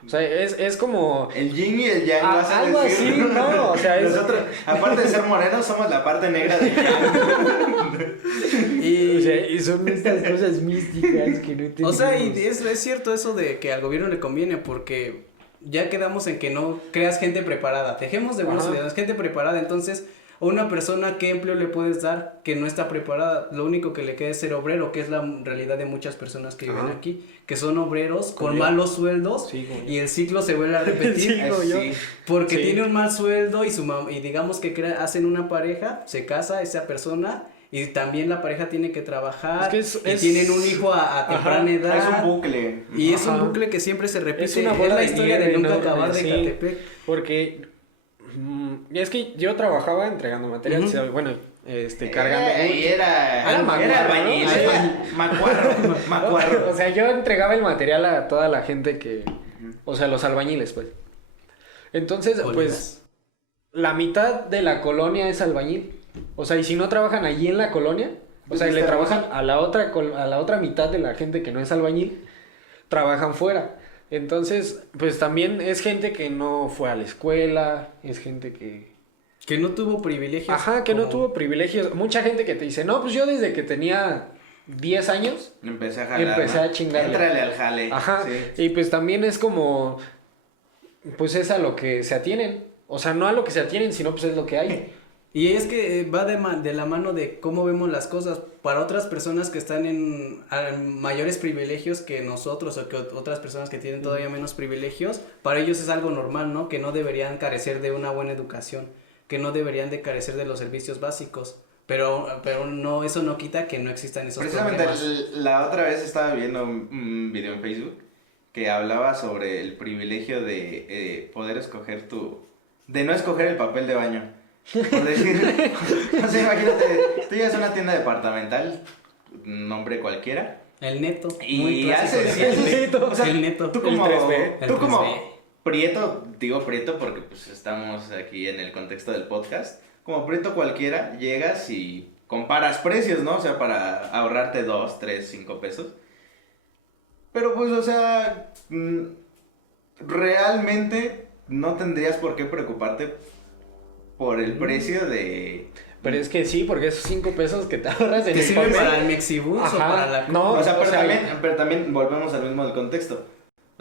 O sea, es como... El yin y el yang, vas a algo decir. Así, no, o sea, nosotros, aparte de ser morenos, somos la parte negra del yang. Y son estas cosas místicas que no entendemos. O sea, y es cierto eso de que al gobierno le conviene, porque ya quedamos en que no creas gente preparada. Dejemos de buenos ciudadanos, gente preparada, entonces... O una persona, ¿qué empleo le puedes dar que no está preparada? Lo único que le queda es ser obrero, que es la realidad de muchas personas que viven aquí, que son obreros con malos sueldos, y el ciclo se vuelve a repetir. Porque tiene un mal sueldo y digamos que hacen una pareja, se casa esa persona y también la pareja tiene que trabajar, Es que y tienen un hijo a temprana edad. Es un bucle. Y es un bucle que siempre se repite. Es una bola la de historia nieve, de nunca ¿no? acabar de Sí. Ecatepec. Porque es que yo trabajaba entregando material, Ujú. o sea, bueno, cargando. Y era Era albañil, macuarro, ¿no? era macuarro. O sea, yo entregaba el material a toda la gente que, o sea, los albañiles, pues. Entonces, Colegas. pues, la mitad de la colonia es albañil. O sea, y si no trabajan allí en la colonia, o sea, y le trabajan a la otra mitad de la gente que no es albañil, trabajan fuera. Entonces, pues también es gente que no fue a la escuela, es gente Que no tuvo privilegios. Ajá, que no como- tuvo privilegios. Mucha gente que te dice, no, pues yo desde que tenía 10 años, Empecé a jalar. Empecé a chingarle. Entrale al jale. ajá, Sí. y pues también es como, pues es a lo que se atienen. O sea, no a lo que se atienen, sino pues es lo que hay. Y es que va de la mano de cómo vemos las cosas. Para otras personas que están en mayores privilegios que nosotros o que otras personas que tienen todavía menos privilegios, para ellos es algo normal, ¿no? Que no deberían carecer de una buena educación, que no deberían de carecer de los servicios básicos. Pero no, eso no quita que no existan esos Precisamente problemas. la otra vez estaba viendo un video en Facebook que hablaba sobre el privilegio de poder escoger de no escoger el papel de baño. Por decir, o sea, imagínate, tú llegas a una tienda departamental, nombre cualquiera, El neto. y muy clásico haces, de- o sea, el neto. tú como, El 3B. tú El como 3B. prieto, digo prieto porque pues estamos aquí en el contexto del podcast, como prieto cualquiera, llegas y comparas precios, ¿no? O sea, para ahorrarte 2, 3, 5 pesos. Pero pues, o sea, realmente no tendrías por qué preocuparte por el precio de... Pero es que sí, porque esos 5 pesos que te ahorras en Que el sirven papel, para el Mexibus o Ajá, para la... no, O sea, o sea, pero también volvemos al mismo del contexto.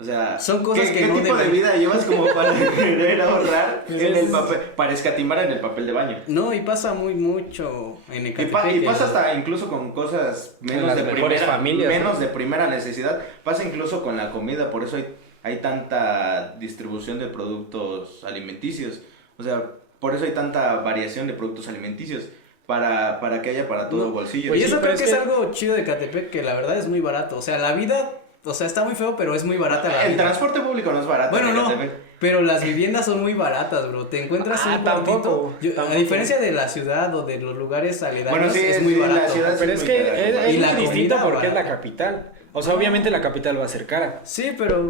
O sea, Son cosas que ¿qué no tipo de deben- vida llevas como para querer ahorrar Pues en el es- papel, para escatimar en el papel de baño? No, y pasa mucho en Y, Ecatepec. y pasa hasta incluso con cosas En las mejores familias, menos ¿no? de primera necesidad. Pasa incluso con la comida, por eso hay tanta distribución de productos alimenticios. O sea, por eso hay tanta variación de productos alimenticios. Para que haya para todo No, bolsillo. pues y eso sí, creo pero que es es que- algo chido de Ecatepec, que la verdad es muy barato. O sea, la vida, o sea, está muy feo, pero es muy barata la El vida. transporte público no es barato. Bueno, no, Ecatepec. pero las viviendas son muy baratas, bro. Te encuentras un tampoco, cuartito. A tampoco. diferencia de la ciudad o de los lugares aledaños, Bueno, sí, es muy sí, la barato. ciudad pero es muy que cara, es, compadre. Y es la muy distinto comida porque es la barata. capital. O sea, obviamente la capital va a ser cara. Sí, pero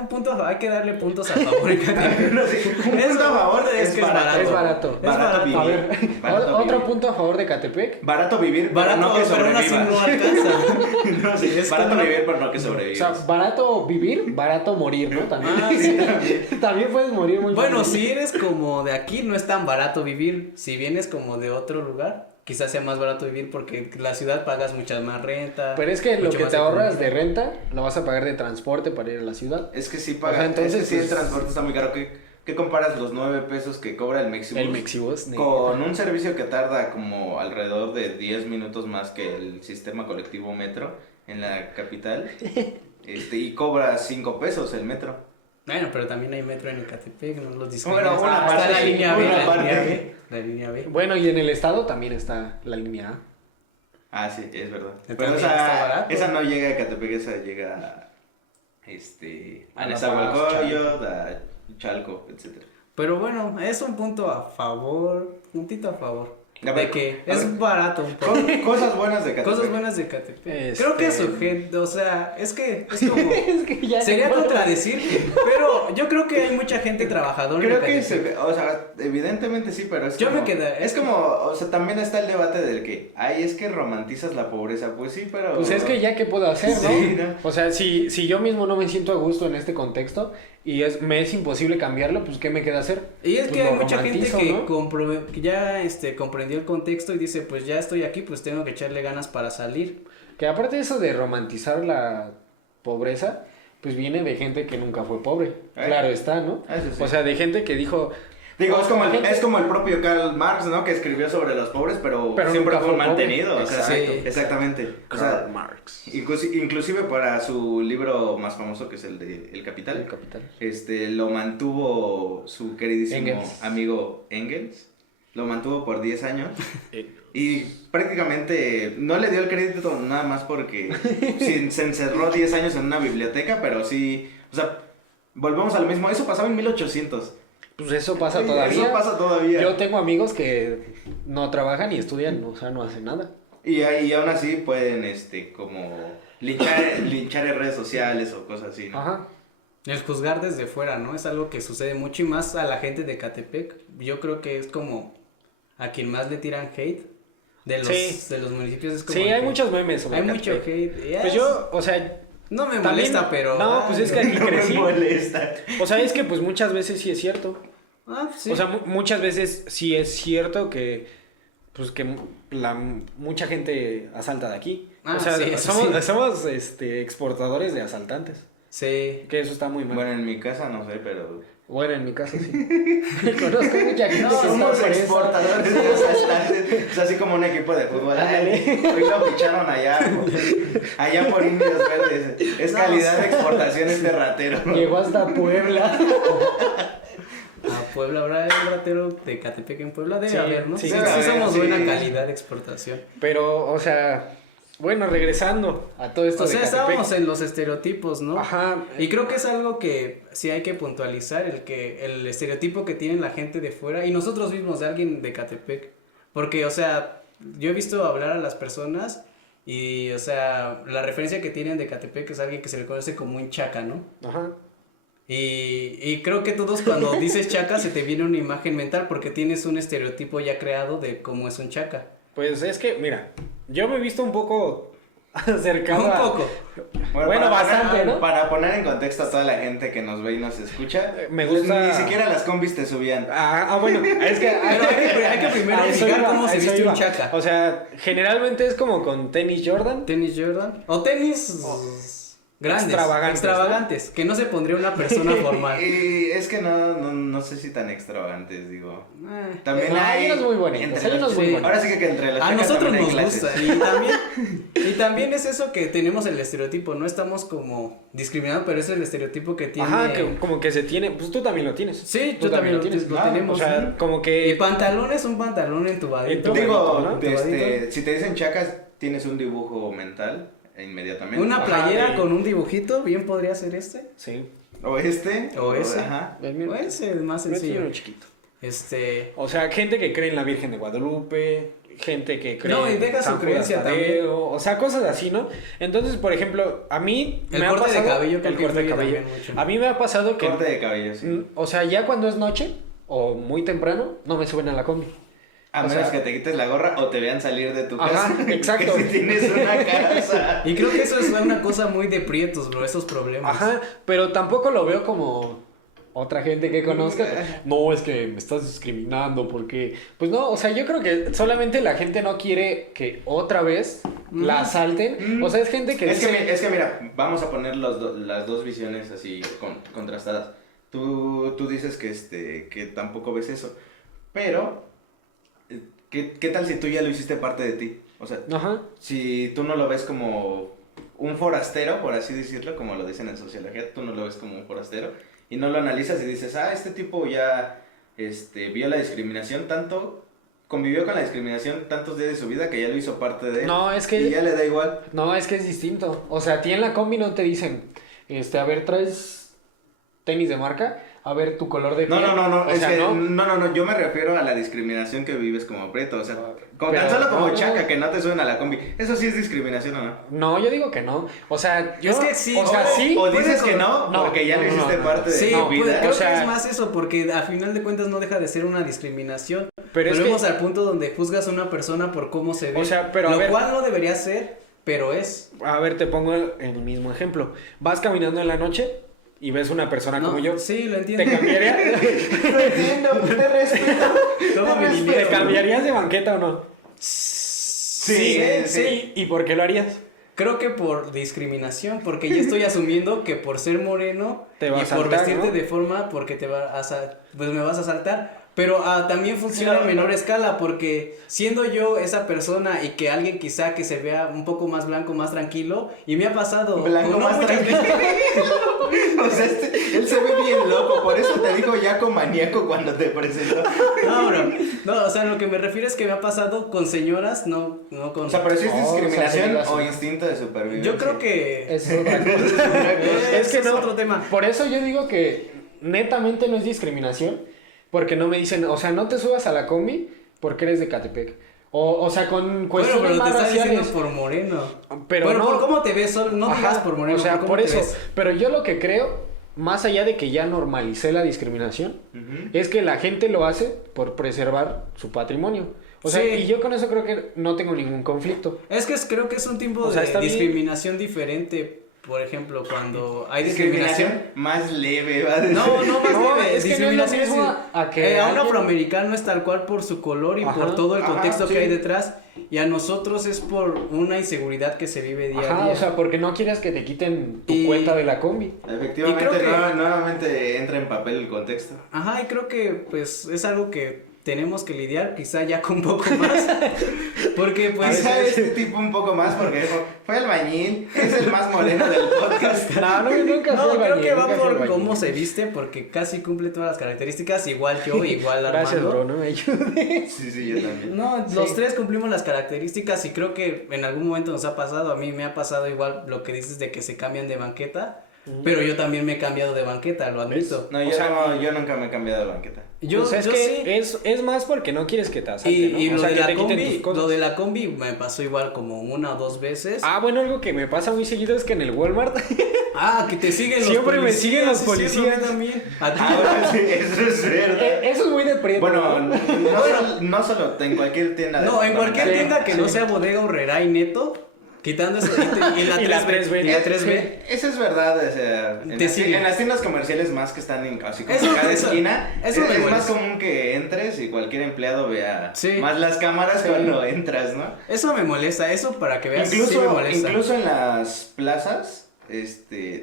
un punto, hay que darle puntos a favor en Ecatepec. No, sí, un punto a favor es que barato. Es barato. Es barato. vivir. A ver, Barato otro vivir. punto a favor de Catepec. Barato vivir, Barato, pero no que pero aún así sobrevivas. no alcanza. No, sí, Es barato como- vivir, pero no que O sea, sobrevivas. barato vivir, barato morir, ¿no? También. Ah, sí, también. También puedes morir muy Bueno, fácil. si eres como de aquí, no es tan barato vivir. Si vienes como de otro lugar, quizás sea más barato vivir porque la ciudad pagas muchas más renta. Pero es que lo mucho que más te ahorras de economía. renta lo vas a pagar de transporte para ir a la ciudad. Es que sí Ajá, paga, entonces, es que sí el pues, transporte está muy caro. ¿Qué comparas los 9 pesos que cobra el Mexibus? El Mexibus. Con un servicio que tarda como alrededor de 10 minutos más que el sistema colectivo metro en la capital. Y cobra 5 pesos el metro. Bueno, pero también hay metro en Ecatepec, no los discriminas. Bueno, una Está parte, la línea B, una la línea parte. B, la línea B. Bueno, y en el estado también está la línea A. Ah, sí, es verdad. También Pero está barato. esa no llega a Ecatepec, esa llega a A La Nezahualcóyotl, a Chalco, etcétera. Pero bueno, es un punto a favor, puntito a favor. A ver, De que a es ver. barato un poco. Cosas buenas de Ecatepec. Cosas buenas de Ecatepec. Este- Creo que su gente, o sea, es como... Es que ya Sería no puedo. contradecir, pero yo creo que hay mucha gente trabajadora Creo en que, Ecatepec. o sea, evidentemente sí, pero es Yo como... me quedé- Es como, o sea, también está el debate del que, ay, es que romantizas la pobreza. Pues sí, pero... Pues es que ya qué puedo hacer, ¿no? Sí, ¿no? O sea, si yo mismo no me siento a gusto en este contexto y me es imposible cambiarlo, pues ¿qué me queda hacer? Y es Pues que lo hay mucha gente romantizo, que, ¿no? que ya comprendió el contexto y dice, pues ya estoy aquí, pues tengo que echarle ganas para salir. Que aparte de eso de romantizar la pobreza, pues viene de gente que nunca fue pobre. Claro está, ¿no? Eso sí. O sea, de gente que dijo... Digo, es como, gente- es como el propio Karl Marx, ¿no? Que escribió sobre los pobres, pero Pero siempre nunca fue fue mantenido. pobre. O sea, Exacto. sí, exactamente. O sea, Marx. inclusive para su libro más famoso, que es el de El Capital, El capital. lo mantuvo su queridísimo Engels. amigo Engels. Lo mantuvo por 10 años. Y prácticamente no le dio el crédito nada más porque se encerró 10 años en una biblioteca, pero sí, o sea, volvemos a lo mismo, eso pasaba en 1800. Pues eso pasa Sí, todavía. eso pasa todavía. Yo tengo amigos que no trabajan y estudian, o sea, no hacen nada. Y aún así pueden, como linchar en redes sociales o cosas así, ¿no? Ajá. El juzgar desde fuera, ¿no? Es algo que sucede mucho y más a la gente de Catepec. Yo creo que es como a quien más le tiran hate. De los municipios es como... Sí, hay muchos memes sobre Hay mucho Catepec. hate. Pues yo, o sea... No me también- molesta, pero... No, pues es que aquí No me crecí. molesta. O sea, es que pues muchas veces sí es cierto. sí. O sea, muchas veces sí es cierto que... Pues que mucha gente asalta de aquí. Ah, o sea, sí, eso somos sí. exportadores de asaltantes. Sí. Que eso está muy mal. Bueno, en mi casa no sé, pero... Bueno, en mi caso sí. Conozco mucha gente No, que está somos por eso. exportadores de asaltantes. Es así como un equipo de fútbol. Hoy lo ficharon allá por Indios Verdes. Es calidad de exportación este ratero. Llegó hasta Puebla. A Puebla, habrá el ratero de Catepec en Puebla, debe Sí, haber, ¿no? sí, Sí, debe haber, somos sí. buena calidad de exportación. Pero, o sea, bueno, regresando a todo esto O de sea, Catepec. estábamos en los estereotipos, ¿no? Ajá. Y creo que es algo que sí hay que puntualizar, el estereotipo que tiene la gente de fuera y nosotros mismos de alguien de Catepec. Porque, o sea, yo he visto hablar a las personas y, o sea, la referencia que tienen de Catepec es alguien que se le conoce como un chaca, ¿no? Ajá. Y creo que todos cuando dices chaca se te viene una imagen mental porque tienes un estereotipo ya creado de cómo es un chaca. Pues es que, mira, yo me he visto un poco acercado Un a... poco. Bueno, para bastante, poner, ¿no? Para poner en contexto a toda la gente que nos ve y nos escucha, Me pues, gusta- ni siquiera las combis te subían. Bueno, es que... Pero hay que primero a eso explicar iba, cómo a se eso viste iba. un chaca. O sea, generalmente es como con tenis Jordan. Tenis Jordan. O tenis grandes. Extravagantes, Que no se pondría una persona formal. Y es que no sé si tan extravagantes, digo. También No, hay unos muy bonitos, entre hay unos las- muy sí. bonitos. Ahora sí que entre las A chacas nosotros también nos hay gusta. clases. Y también es eso que tenemos el estereotipo. No estamos como discriminando, pero es el estereotipo que tiene. Ajá, que como que se tiene... Pues tú también lo tienes. Sí, Tú yo también lo tienes. tenemos. O sea, como Y que... pantalón es un pantalón entubadito. Digo, ¿no? Entubadito. si te dicen chacas, tienes un dibujo mental inmediatamente. Una Ajá, playera y- con un dibujito, bien podría ser este. Sí. O este. O ese. Ajá. O ese es más sencillo. Uno chiquito. O O sea, gente que cree en la Virgen de Guadalupe, gente que cree No, y deja en su San Judas creencia Tadeo, o sea, cosas así, ¿no? Entonces, por ejemplo, a mí El me corte ha de pasado cabello creo el que corte de influye cabello. también mucho. A mí me ha pasado que Corte de cabello, sí. o sea, ya cuando es noche o muy temprano, no me suben a la combi. A o menos sea- que te quites la gorra o te vean salir de tu Ajá, casa. exacto. Que si tienes una casa. Y creo que eso es una cosa muy de prietos, bro, esos problemas. Ajá, pero tampoco lo veo como otra gente que conozca. No, es que me estás discriminando porque... Pues no, o sea, yo creo que solamente la gente no quiere que otra vez la asalten. O sea, es gente que Es dice... que mira, vamos a poner las dos visiones así contrastadas. Tú dices que tampoco ves eso. Pero, ¿qué tal si tú ya lo hiciste parte de ti? O sea, Ajá. si tú no lo ves como un forastero, por así decirlo, como lo dicen en sociología, tú no lo ves como un forastero y no lo analizas y dices, este tipo ya vio la discriminación tanto, convivió con la discriminación tantos días de su vida que ya lo hizo parte de él. No, es que... Y ya le da igual. No, es que es distinto. O sea, a ti en la combi no te dicen, a ver, ¿traes tenis de marca? A ver, tu color de piel. No, O es sea, que, no. no, yo me refiero a la discriminación que vives como preto, o sea, como Pero tan solo como no. chaca que no te suben a la combi, ¿eso sí es discriminación o no? No, yo digo que no. O sea, yo... Es que sí, O sea, o- sí. O puede dices que con- no, no, porque ya no, lo no, hiciste no. parte de Sí, tu pues, vida. creo O sea- que es más eso, porque a final de cuentas no deja de ser una discriminación. Pero es Volvemos que- al punto donde juzgas a una persona por cómo se ve. O sea, pero a lo ver- cual no debería ser, pero es. A ver, te pongo el mismo ejemplo. Vas caminando en la noche y ves una persona No, como yo. Sí, lo ¿Te entiendo. cambiaría? Lo entiendo, te respeto. Todo mi te dinero. ¿Te cambiarías de banqueta o no? Sí. ¿Y por qué lo harías? Creo que por discriminación, porque ya estoy asumiendo que por ser moreno Te va y a por asaltar, vestirte ¿no? de forma, porque pues me vas a asaltar, Pero también funciona en menor escala porque siendo yo esa persona y que alguien quizá que se vea un poco más blanco, más tranquilo, y me ha pasado... Blanco más tranquilo. O sea, él se ve bien loco, por eso te dijo Yaco maníaco cuando te presentó. No, bro, no, o sea, lo que me refiero es que me ha pasado con señoras, no con... O sea, pero si es discriminación o sea, o instinto de supervivencia. Yo creo que... Es otra cosa. Es que es no, otro tema. Por eso yo digo que netamente no es discriminación, porque no me dicen, o sea, no te subas a la combi porque eres de Catepec. O sea, con Bueno, cuestiones pero te más estás diciendo raciales. por moreno. Pero bueno, no, por cómo te ves, solo no Ajá, digas por moreno. o sea, cómo por te eso. ves. Pero yo lo que creo, más allá de que ya normalicé la discriminación, es que la gente lo hace por preservar su patrimonio. O sea, Sí. y yo con eso creo que no tengo ningún conflicto. Es que creo que es un tipo O sea, de está bien. discriminación diferente. Por ejemplo, cuando hay discriminación... Discriminación más leve, va a decir. No, más No, leve. es que no es lo Discriminación mismo a que a un alguien- afroamericano es tal cual por su color y Ajá, por todo el contexto sí. que hay detrás. Y a nosotros es por una inseguridad que se vive día a Ajá, día. o sea, porque no quieres que te quiten tu Y- cuenta de la combi. Efectivamente, Y creo que- nuevamente entra en papel el contexto. Ajá, y creo que pues es algo que tenemos que lidiar quizá ya con un poco más. Porque pues... Quizá este tipo un poco más porque fue albañil, es el más moreno del podcast. No, nunca No, fui creo albañil, que va nunca fui por albañil. cómo se viste, porque casi cumple todas las características, igual yo, igual Armando. Gracias, bro, no me ayudes. Sí, yo también. No, Sí. los tres cumplimos las características y creo que en algún momento nos ha pasado, a mí me ha pasado igual lo que dices de que se cambian de banqueta, pero yo también me he cambiado de banqueta, lo admito. No, O yo, sea, no, yo nunca me he cambiado de banqueta. Yo, O sea, es yo que sí. es más porque no quieres que te asalten, Y ¿no? lo O sea, de que la te quiten tus combi, cosas. lo de la combi me pasó igual como una o dos veces. Ah, bueno, algo que me pasa muy seguido es que en el Walmart Que te siguen los Siempre me policías. siguen los sí, sí, policías. a mí también. A ti. Ahora sí, eso es verdad. eso es muy de prieto. Bueno, ¿no? no solo en cualquier tienda. No, en cualquier Sí, tienda que no sí. sea Bodega Horrera y Neto, quitando eso, y la Y la 3B. y la 3B. Eso es verdad, o sea, Te siguen. en las tiendas comerciales más que están así como Eso- en cada eso- esquina, eso me es más molesta. común que entres y cualquier empleado vea Sí. más las cámaras Sí. cuando entras, ¿no? Eso me molesta, eso para que veas sí me molesta. Incluso en las plazas,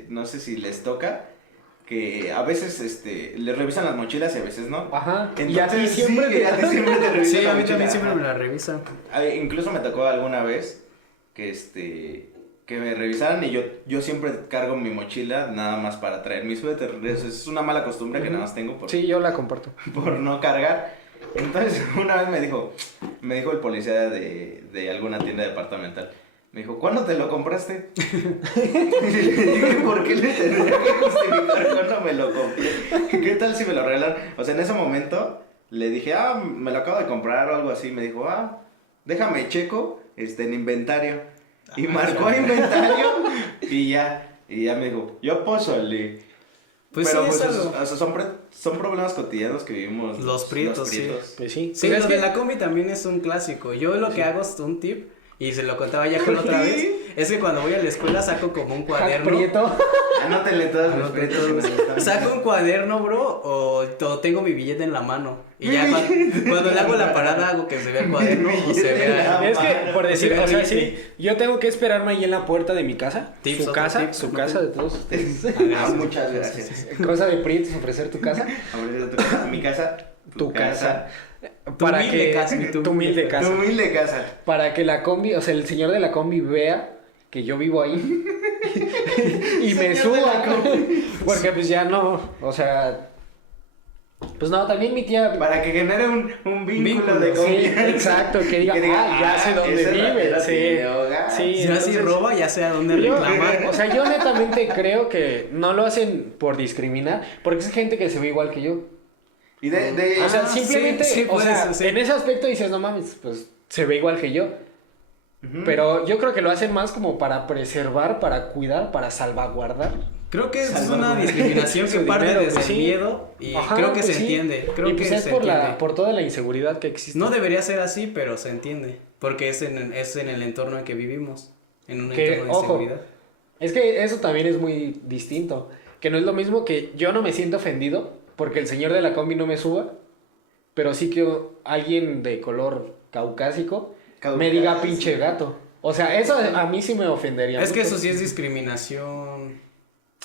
no sé si les toca, que a veces les revisan las mochilas y a veces no. Ajá. Entonces, y a ti siempre sí, a ti siempre te revisan Sí, la a mí mochila, también siempre ajá. me la revisan. Incluso me tocó alguna vez que me revisaran y yo siempre cargo mi mochila nada más para traer mi suéter. Es una mala costumbre que nada más tengo Sí, yo la comparto. por no cargar. Entonces una vez me dijo el policía de alguna tienda departamental. Me dijo, ¿cuándo te lo compraste? Y le dije, ¿por qué le tendría que justificar cuándo me lo compré? ¿Qué tal si me lo regalaron? O sea, en ese momento le dije, me lo acabo de comprar o algo así. Me dijo, déjame checo en inventario. Y marcó inventario y ya me dijo, yo pásale. Pues Pero sí, pues, es algo. o sea, son problemas cotidianos que vivimos Los prietos, sí. Pues sí. Sí, Pues lo es de que- la combi también es un clásico. Yo lo que hago es un tip, y se lo contaba ya con otra vez, es que cuando voy a la escuela saco como un cuaderno. Prieto. Anótenle todos los Anoté prietos. todos. que me están Saco viendo. un cuaderno, bro, o tengo mi billete en la mano. Y ya cuando le hago la parada hago que se vea el cuaderno o se vea... Es que, por decir, Se ve o sea, el sí, billete. yo tengo que esperarme ahí en la puerta de mi casa. Tips, su otro casa, tip. su casa de todos ustedes. Muchas gracias. Cosa de prietos ofrecer tu casa. Mi casa. Tu casa. Tu humilde casa, tu humilde Tu casa. humilde casa. Para que la combi, o sea, el señor de la combi vea que yo vivo ahí y me Señor de la suba. Porque pues ya no, o sea, pues no, también mi tía. Para que genere un vínculo de Sí, Sí, confianza. exacto, que diga, ya sé dónde ese vive. ratero Sí, tiene hogar. sí. Ya si entonces- roba, ya sé a dónde Yo, reclamar. o sea, yo netamente creo que no lo hacen por discriminar, porque es gente que se ve igual que yo. Y de O sea, Ah, simplemente, sí, o sea, puede ser, sí. en ese aspecto dices, no mames, pues se ve igual que yo. Ujú. Pero yo creo que lo hacen más como para preservar, para cuidar, para salvaguardar. Creo que es Salvador. una discriminación que Su parte dinero, desde pues, el sí. miedo y Ajá, creo que pues se sí. entiende. Creo y pues que es se por entiende. por toda la inseguridad que existe. No debería ser así, pero se entiende. Porque es en el entorno en que vivimos. En un Que, entorno de ojo, inseguridad. Es que eso también es muy distinto. Que no es lo mismo que yo no me siento ofendido porque el señor de la combi no me suba, pero sí que alguien de color caucásico me diga Caucásico. pinche gato. O sea, eso a mí sí me ofendería. Es que mucho. eso sí es discriminación.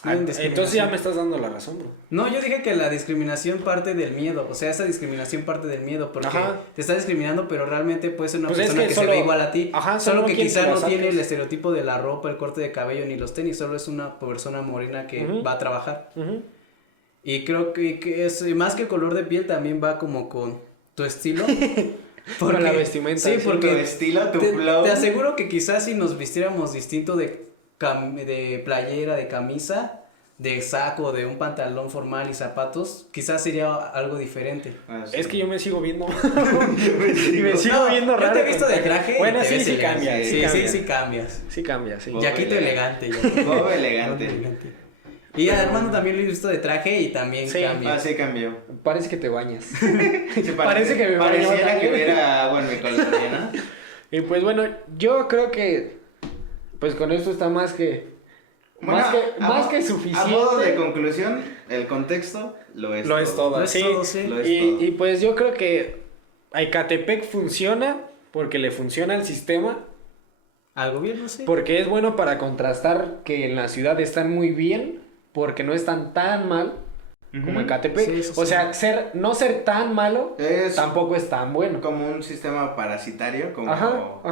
Entonces ya me estás dando la razón, bro. No, yo dije que la discriminación parte del miedo, o sea, esa discriminación parte del miedo, porque te está discriminando, pero realmente puede ser una persona que se ve igual a ti, solo que quizá no tiene el estereotipo de la ropa, el corte de cabello ni los tenis, solo es una persona morena que va a trabajar. Y creo que es más que el color de piel también va como con tu estilo. Con la vestimenta. Sí, porque tu estilo, tu flow. Te aseguro que quizás si nos vistiéramos distinto de playera, de camisa, de saco, de un pantalón formal y zapatos, quizás sería algo diferente. Sí. Es que yo me sigo viendo. me sigo viendo raro. Yo te he visto de traje. Bueno, sí cambias. Sí cambias. Sí cambias, sí. Yaquito elegante. Bobo elegante. Y a Armando también lo he visto de traje y también cambia. Ah, sí cambió. Parece que te bañas. Sí, parece que me baño. Pareciera que hubiera agua en mi colonia, ¿no? Y pues bueno, yo creo que pues con esto está más que suficiente. A modo de conclusión, el contexto lo es todo. Y pues yo creo que Ecatepec funciona porque le funciona el sistema. Al gobierno, sí. Porque es bueno para contrastar que en la ciudad están muy bien, porque no están tan mal como Ecatepec. Sí, o sea, no ser tan malo tampoco es tan bueno. Como un sistema parasitario, como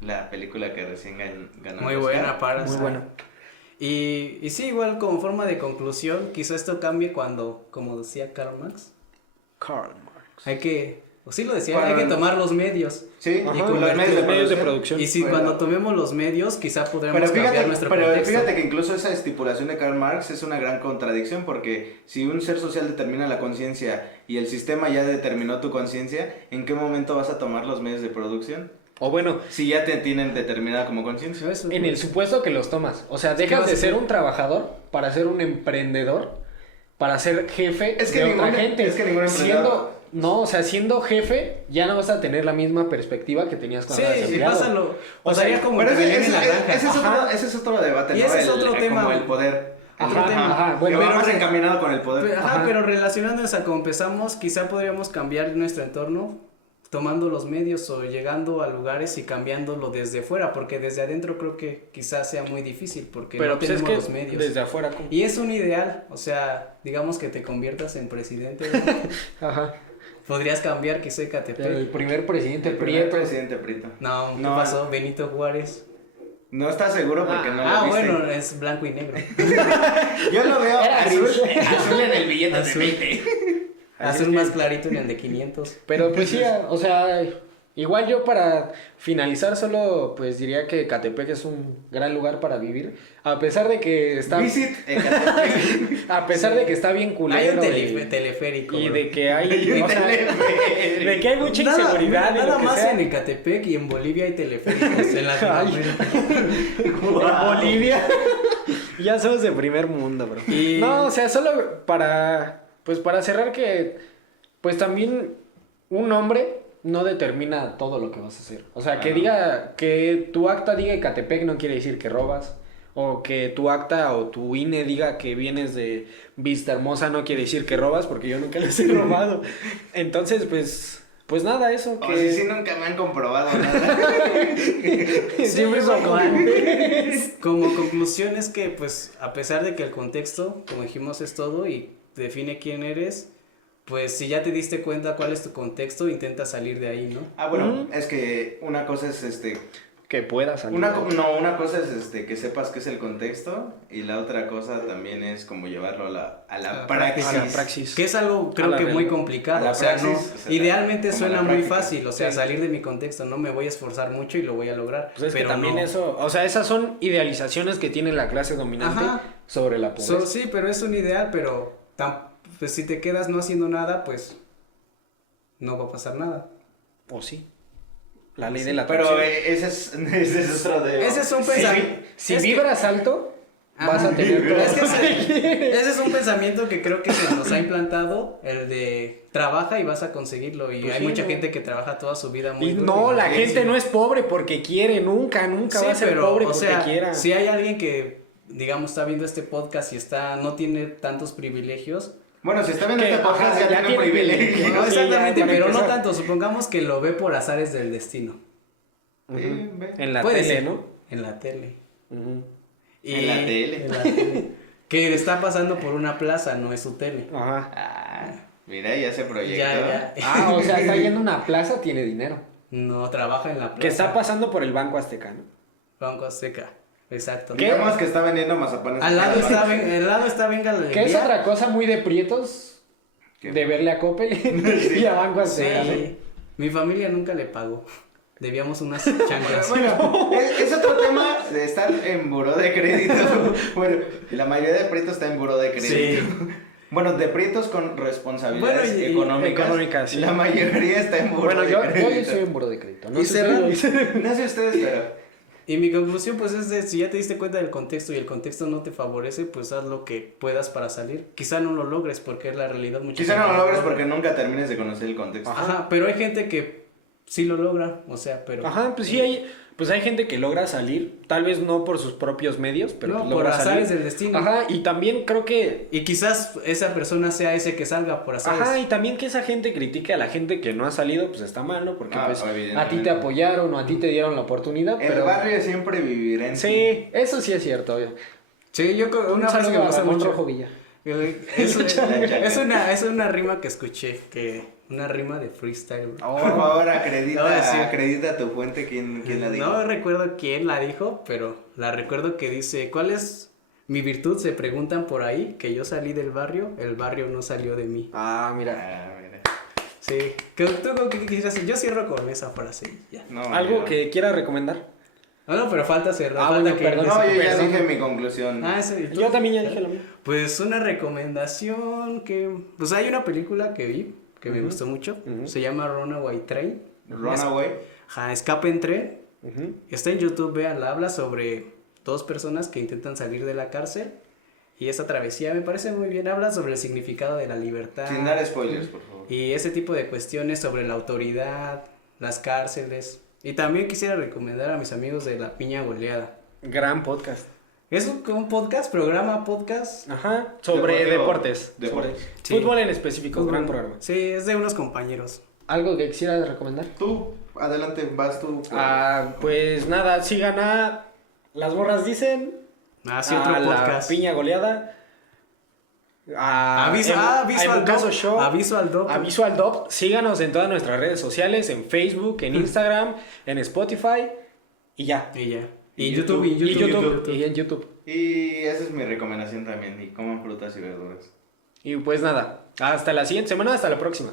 la película que recién ganó. Muy buena, muy buena. Y sí, igual como forma de conclusión, quizá esto cambie cuando, como decía Karl Marx. Hay que tomar los medios. Sí, y los medios de producción. Y si cuando tomemos los medios, quizá podremos cambiar nuestro contexto. Pero fíjate que incluso esa estipulación de Karl Marx es una gran contradicción, porque si un ser social determina la conciencia y el sistema ya determinó tu conciencia, ¿en qué momento vas a tomar los medios de producción? O bueno, si ya te tienen determinada como conciencia. En el supuesto que los tomas. O sea, dejas de ser un trabajador para ser un emprendedor, para ser jefe de otra gente. Es que ningún emprendedor... siendo jefe, ya no vas a tener la misma perspectiva que tenías cuando eras empleado. Pásalo. O sea, como ese es otro debate, y ese es otro tema. Como el poder. Bueno, pero más encaminado con el poder. Pero relacionándonos a cómo empezamos, quizá podríamos cambiar nuestro entorno tomando los medios o llegando a lugares y cambiándolo desde fuera, porque desde adentro creo que quizás sea muy difícil, porque no tenemos los medios. Desde afuera. Y es un ideal, o sea, digamos que te conviertas en presidente. Podrías cambiar quizá Ecatepec. El primer presidente Prieto. No, ¿qué pasó? Benito Juárez. No estás seguro porque no lo viste. Bueno, es blanco y negro. Yo lo veo azul en el billete de 20. Azul más clarito en el de 500. Pero pues sí, o sea, igual yo para finalizar solo pues diría que Ecatepec es un gran lugar para vivir. A pesar de que está... A pesar de que está bien culero. Hay un teleférico. Y de que hay... de que hay mucha inseguridad. Nada más en Ecatepec y en Bolivia hay teleféricos. En Latinoamérica. En Bolivia. Ya somos de primer mundo, bro. No, o sea, solo para... Pues para cerrar que, pues también un nombre no determina todo lo que vas a hacer. O sea, que diga, que tu acta diga Ecatepec no quiere decir que robas. O que tu acta o tu INE diga que vienes de Vista Hermosa no quiere decir que robas, porque yo nunca les he robado. Entonces, pues nada, eso. Que sí, nunca me han comprobado nada. Siempre son como conclusión es que, pues, a pesar de que el contexto, como dijimos, es todo y define quién eres, pues si ya te diste cuenta cuál es tu contexto, intenta salir de ahí, ¿no? Bueno, es que una cosa es que puedas salir. Una cosa es que sepas qué es el contexto y la otra cosa también es como llevarlo a la praxis. Que es algo creo que muy complicado, idealmente suena muy fácil, o sea, salir de mi contexto, no me voy a esforzar mucho y lo voy a lograr. Pues es pero que también eso, o sea, esas son idealizaciones que tiene la clase dominante sobre la pobreza. Sí, pero es un ideal, pero pues si te quedas no haciendo nada, pues no va a pasar nada. O sí. La ley de la atracción. Pero ese es otro de... Ese es un pensamiento. Si vibras alto, vas a tener todo. Ese es un pensamiento que creo que se nos ha implantado, el de trabaja y vas a conseguirlo. Y pues hay mucha gente que trabaja toda su vida muy duro. No, la gente no es pobre porque quiere, nunca va a ser pobre porque quiera. Si hay alguien que, digamos, está viendo este podcast y no tiene tantos privilegios... Bueno, si está viendo este podcast ya tiene privilegio. No, exactamente, pero no tanto. Supongamos que lo ve por azares del destino. En la tele, ¿no? En la tele. En la tele. Que está pasando por una plaza, no es su tele. Ajá. Ah, mira, ya se proyectó. Ya. Ah, o sea, está yendo a una plaza, tiene dinero. No, trabaja en la plaza. Que está pasando por el Banco Azteca, ¿no? Banco Azteca, exacto. Digamos que está vendiendo mazapanes. Al lado está Venga la Que es Alegría. otra cosa muy de prietos, ¿Qué? de verle a Coppel y a Banco Azteca, ¿no? Sí. Mi familia nunca le pagó. Debíamos unas chanclas. Bueno, es otro tema de estar en buró de crédito. Bueno, la mayoría de prietos está en buró de crédito. Sí. Bueno, de prietos con responsabilidades Bueno, y económicas. sí. La mayoría está en buró Bueno, de yo crédito. soy en buro de crédito. No Y sé cerrando- No sé ustedes, pero... Y mi conclusión pues es de si ya te diste cuenta del contexto y el contexto no te favorece, pues haz lo que puedas para salir. Quizá no lo logres porque es la realidad muchas Quizá no veces lo logres porque nunca termines de conocer el contexto. Ajá, pero hay gente que sí lo logra, o sea, pero... Ajá, pues sí hay gente que logra salir, tal vez no por sus propios medios, pero No, pues por logra azares salir. del destino. Ajá, y también creo que Y quizás esa persona sea ese que salga por azares. Ajá, y también que esa gente critique a la gente que no ha salido, pues está mal, ¿no? Porque Ah, pues evidentemente. a ti te apoyaron o a ti te dieron la oportunidad, El pero... barrio siempre vivirá en ti. Sí, eso sí es cierto. Sí, yo una Un frase que saludo me a gusta Ramón mucho. Rojo Villa. Es una rima que escuché, una rima de freestyle. Bro. Por favor, acredita, No, sí. acredita tu fuente quién la dijo. No recuerdo quién la dijo, pero la recuerdo que dice, ¿cuál es mi virtud? Se preguntan por ahí, que yo salí del barrio, el barrio no salió de mí. Ah, mira. Ah, mira. Sí, ¿tú qué quisieras decir? Yo cierro con esa frase y ya. No, ¿Algo yo- que quiera recomendar? No, pero falta cerrar. Ah, falta bueno, que perdón. No, yo ya perdón. dije mi conclusión. Ah, ese, ¿y tú? Yo también ya dije lo mismo. Pues una recomendación que... Pues hay una película que vi, que me gustó mucho, se llama Runaway Train. Runaway. Ajá, Escape en Tren. Ujú. Está en YouTube, véanla, habla sobre dos personas que intentan salir de la cárcel y esa travesía me parece muy bien, habla sobre el significado de la libertad. Sin dar spoilers, por favor. Y ese tipo de cuestiones sobre la autoridad, las cárceles. Y también quisiera recomendar a mis amigos de La Piña Goleada. Gran podcast. Es un podcast, programa podcast. Ajá, sobre Deportivo. deportes. Deportes. Sobre Sí. fútbol en específico, gran programa. Sí, es de unos compañeros. ¿Algo que quisieras recomendar? Tú, adelante, vas tú. Pues nada, sigan a Las Borras Dicen, Sí, a otro La podcast. Piña Goleada, a Aviso al Educaso Dop. Show, Aviso al Dop. a Visual Dop. Síganos en todas nuestras redes sociales, en Facebook, en Instagram, en Spotify y ya. Y ya. Y Y YouTube. YouTube, y Y YouTube. YouTube, y en YouTube. Y esa es mi recomendación también. Y coman frutas y verduras. Y pues nada, hasta la siguiente semana, hasta la próxima.